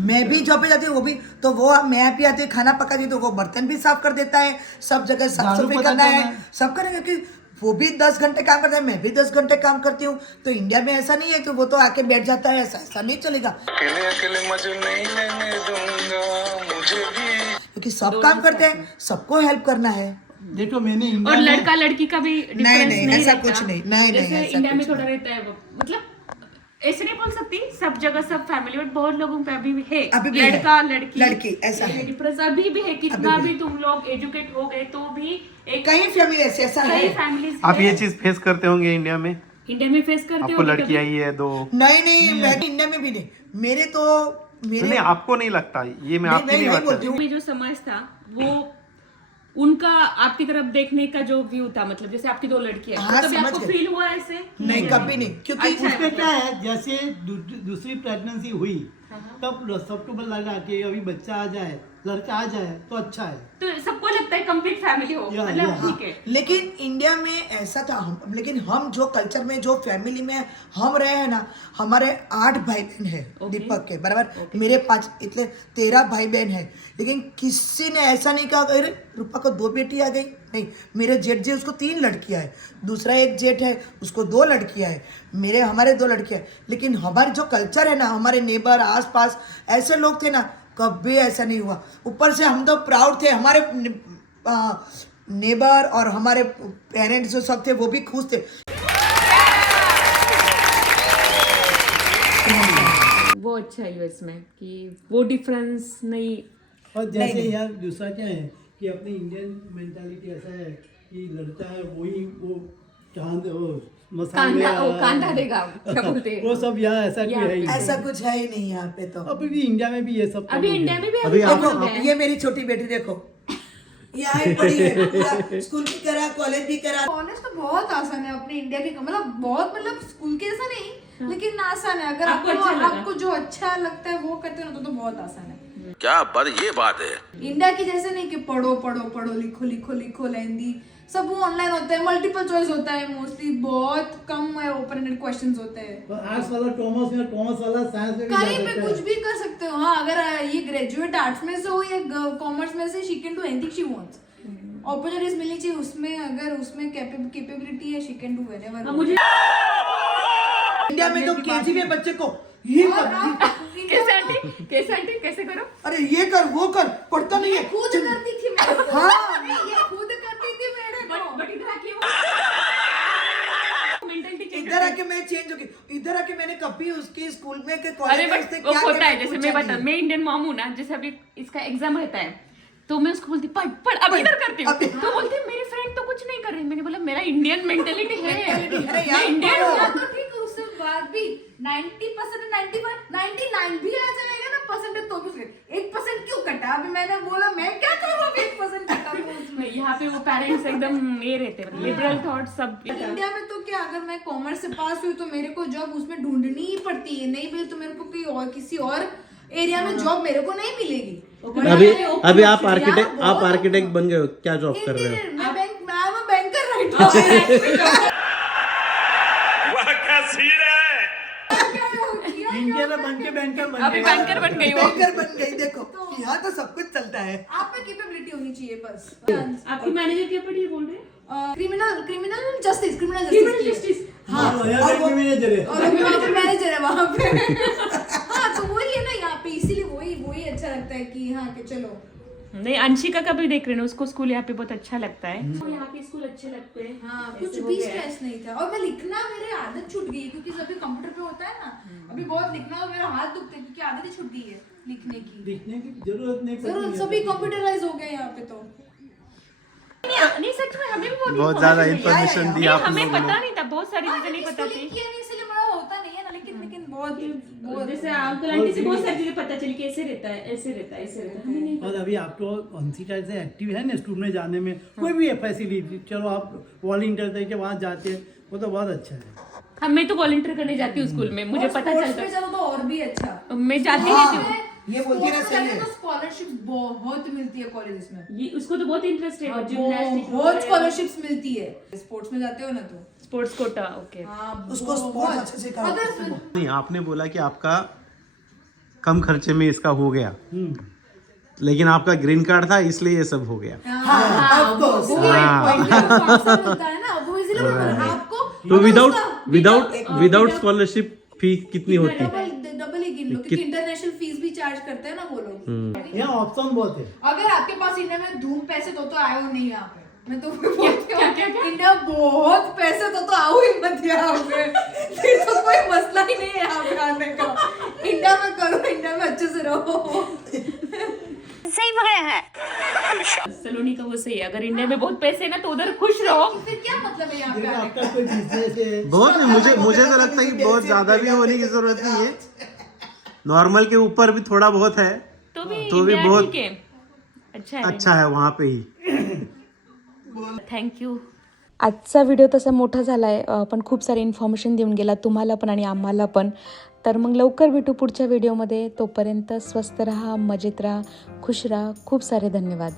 मैं भी जॉब पे जाती हूँ, वो भी तो वो मैं भी आती हूँ, खाना पकाती हूँ, तो वो बर्तन भी साफ कर देता है, सब जगह साफ झाड़ू सफाई पोछा करना है, करना है। सब करेंगे कि वो भी 10 घंटे काम करता है, मैं भी 10 घंटे काम करती हूँ। तो इंडिया में ऐसा नहीं है कि वो तो आके बैठ जाता है, ऐसा नहीं चलेगा, अकेले अकेले मजे नहीं लेने दूंगा मुझे भी। क्योंकि सब काम करते हैं, सबको हेल्प करना है। देखो मैंने और इंडिया में लड़का लड़की का भी डिफरेंस नहीं, नहीं ऐसा रहता। कुछ नहीं, नहीं, जैसे ऐसा इंडिया में कुछ थोड़ा रहता है वो, मतलब ऐसे नहीं बोल सकती सब जगह सब फैमिली, बट बहुत लोगों पे अभी भी है, अभी भी है। लड़का लड़की, ऐसा है। डिफरेंस अभी भी है। कितना अभी भी भी तुम लोग एजुकेट हो गए तो भी एक कई फैमिली ऐसा कई है। फैमिलीज आप ये चीज फेस करते होंगे इंडिया में? इंडिया में फेस करते आपको हो लड़की आई है 2? नहीं, मैं इंडिया में भी नहीं, मेरे तो नहीं, आपको नहीं लगता ये, मैं आपकी नहीं बात कर बोलती रहा। हूँ। में जो समाज था वो उनका आपकी तरफ देखने का जो व्यू था, मतलब जैसे आपकी 2 लड़कियां, हाँ, तो कभी समझ आपको गए। फील हुआ ऐसे? नहीं, कभी नहीं, क्योंकि अच्छा है, उसमें क्या है, जैसे दूसरी प्रेगनेंसी हुई, तब सबको लगा कि अभी बच्चा आ जाए लड़का आ जाए तो अच्छा है। तो सबको लगता है कंप्लीट फैमिली हो, या, मतलब या। ठीक है। लेकिन इंडिया में ऐसा था लेकिन हम जो कल्चर में जो फैमिली में हम रहे हैं ना, हमारे 8 भाई बहन है दीपक के बराबर, मेरे 5, इतने 13 भाई बहन है। लेकिन किसी ने ऐसा नहीं कहा अरे रूपा को 2 बेटी आ गई, नहीं। मेरे जेठ जी उसको 3 लड़कियां है, दूसरा एक जेठ है उसको 2 लड़कियां है, हमारे 2 लड़कियां है। लेकिन हमारे जो कल्चर है ना, हमारे नेबर आसपास ऐसे लोग थे ना, कभी ऐसा नहीं हुआ। ऊपर से हम तो प्राउड थे, हमारे नेबर और हमारे पेरेंट्स जो सब थे वो भी खुश थे। वो अच्छा है यूएस में कि वो डिफरेंस नहीं। और जैसे यार दूसरा क्या है कि अपनी इंडियन मेंटालिटी ऐसा है कि लड़का है वही वो चांद वो मसाले कांदा देगा, क्या बोलते हैं वो सब यहाँ ऐसा कोई है ही नहीं। ऐसा कुछ है ही नहीं यहाँ पे तो। अभी भी इंडिया में भी ये सब अभी इंडिया में भी अभी आप- देखो ये मेरी छोटी बेटी देखो, यहाँ ही पढ़ी है, पूरा स्कूल भी करा, कॉलेज भी करा। ऑनेस्ट तो बहुत आसान है अपने इंडिया के, मतलब बहुत, मतलब स्कूल के जैसा नहीं लेकिन आसान है। अगर आपको जो अच्छा लगता है वो करते हो ना तो बहुत आसान है। क्या ये बात है। इंडिया की जैसे नहीं कि पढ़ो पढ़ो पढ़ो, लिखो लिखो लिखो, लेंदी सब वो ऑनलाइन होता है, मल्टीपल चॉइस होता है, मोस्टली बहुत कम है ओपन एंडेड क्वेश्चंस होते हैं। आर्ट्स वाला कॉमर्स में, कॉमर्स वाला साइंस में भी कहीं जा पे सकता कुछ है। भी कर सकते हो। हाँ, अगर ये ग्रेजुएट आर्ट्स में से हो या कॉमर्स में से, she can do anything she wants. Opportunities मिलनी चाहिए उसमें, अगर उसमें कैपेबिलिटी है शी कैन डू व्हेनेवर। मुझे इंडिया में तो केजी में बच्चे को ये कर, कैसे आंटी कैसे करो, अरे ये कर वो कर, पढ़ता नहीं है। खुद करती थी मैं। हाँ। ये खुद करती थी मेरे को। बट इधर आके वो मेंटलिटी चेंज। इधर आके मैं चेंज हो गई। इधर आके मैंने कभी उसके स्कूल में के अरे कॉलेज में बट उसने वो क्या होता है, किया, जैसे पूछा मैं बता, नहीं। मैं इंडियन मॉम हूँ ना, जैसे अभी इसका एग्जाम रहता है तो मैं उसको बोलती पढ़ पढ़, अब इधर करती हूँ, तो बोलती है मेरी फ्रेंड तो कुछ नहीं कर रही। मैंने बोला मेरा इंडियन मेंटेलिटी है, अरे यार, मैं इंडियन हूँ। या तो ठीक है, उससे बाद भी 90%, 95, 99 भी आ जाएगा ना परसेंटेज तो भी 1% क्यों कटा? अभी मैंने बोला मैं क्या करूँ अभी 1% कटा तो उसमें। यहाँ पे वो पेरेंट्स एकदम ये रहते हैं, लिबरल थॉट सब। इंडिया में तो क्या, अगर मैं कॉमर्स से पास हुई तो मेरे को जॉब उसमें ढूंढनी ही पड़ती है, नहीं मिले तो मेरे को कोई और किसी और एरिया में जॉब मेरे को नहीं मिलेगी। अभी आप आर्किटेक्ट बन गए हो, क्या जॉब कर रहे हो? मैं बैंकर राइट नाउ। वह क्या सीन है। इंडिया में बन के बैंकर बन अभी गए। बैंकर बन गई वो। बैंकर बन गई। देखो यहाँ तो सब कुछ चलता है। आप में कैपेबिलिटी होनी चाहिए बस। आपकी मैनेजर क्या पढ़ी है बोल रहे हैं? क्रिमिनल जस्टिस हाँ, यहाँ बैंक में मैनेजर है। और अभी वहाँ पे मैनेजर है वहाँ पे। हाँ, तो वही है ना यहाँ पे, इसीलिए वही अच्छा लगता है कि हाँ कि चलो। नहीं, अंशिका का भी देख रहे हैं, उसको स्कूल यहाँ पे बहुत अच्छा लगता है। यहाँ पे स्कूल अच्छे लगते हैं। हाँ, कुछ भी स्ट्रेस नहीं था। और मैं लिखना, मेरी आदत छूट गई क्योंकि जब भी कंप्यूटर पे होता है ना, अभी बहुत लिखना और मेरा हाथ दुखता है क्योंकि आदत ही छूट गई है लिखने की। लिखने की जरूरत नहीं पड़ती जरूर है। सभी कंप्यूटराइज हो गए यहाँ पे तो। नहीं सच में हमें भी बहुत ज्यादा इन्फॉर्मेशन दी आप हमें लोगों ने। पता नहीं था, बहुत सारी चीजें नहीं पता थी। इसलिए बड़ा होता नहीं है ना, लेकिन बहुत जैसे अंकल आंटी से बहुत सारी चीजें पता चली कि ऐसे रहता है, ऐसे रहता है, ऐसे रहता है, हमें नहीं। और अभी आप तो अंशिका से एक्टिव है ना स्कूल में जाने में, कोई भी फैसिलिटी, चलो आप वॉलंटियर करके वहाँ जाते हैं, वो तो बहुत अच्छा है। हम मैं तो वॉलंटियर करने जाती हूँ स्कूल में, मुझे पता चलता चलो तो और भी अच्छा। है। मैं जाती रहती हूँ। ये बोलती है ना, सही है। तो स्कॉलरशिप बहुत मिलती है कॉलेजेस में। ये उसको तो बहुत इंटरेस्ट है, जिम्नास्टिक बहुत स्कॉलरशिप्स मिलती है। स्पोर्ट्स में जाते हो ना तो स्पोर्ट्स कोटा। ओके, हाँ, उसको स्पोर्ट्स अच्छे से करो। अगर नहीं, आपने बोला कि आपका कम खर्चे में इसका हो गया, लेकिन आपका ग्रीन कार्ड था इसलिए ये सब हो गया। हाँ, of course। मिलता है ना वो, इसलिए आपको तो विदाउट स्कॉलरशिप फी कितनी होती है? डबल ही गिन लो क्योंकि इंटरनेशनल फीस भी चार्ज करते हैं ना वो लोग। यहाँ ऑप्शन बहुत है। अगर आपके पास इंडिया में धूम पैसे तो आए हो नहीं यहाँ पे, मैं तो बोलती हूँ इंडिया बहुत पैसे तो आओ ही मत यहाँ पे, फिर तो कोई मसला ही नहीं है यहाँ पे आने का। इंडिया में करो, इंडिया में अच्छे से रहो। सही पकड़े हैं। सलोनी का वो सही है, अगर इंडिया में बहुत पैसे है ना तो उधर खुश रहो। फिर क्या मतलब है यहाँ पे देखो आने आपका कोई बिजनेस है, बहुत नहीं, मुझे तो लगता है कि बहुत ज्यादा भी होने की जरूरत नहीं है। नॉर्मल के ऊपर भी थोड़ा बहुत है, तो भी भी बहुत ठीक है, अच्छा है। अच्छा है वहाँ पे ही। थँक्यू। आजचा व्हिडिओ तसा मोठा झाला आहे, पण खूप सारी इन्फॉर्मेशन देऊन गेला तुम्हाला पण आणि आम्हाला पण. तर मग लवकर भेटू पुढच्या व्हिडिओमध्ये. तोपर्यंत स्वस्त राहा, मजेत राहा, खुश राहा. खूप सारे धन्यवाद.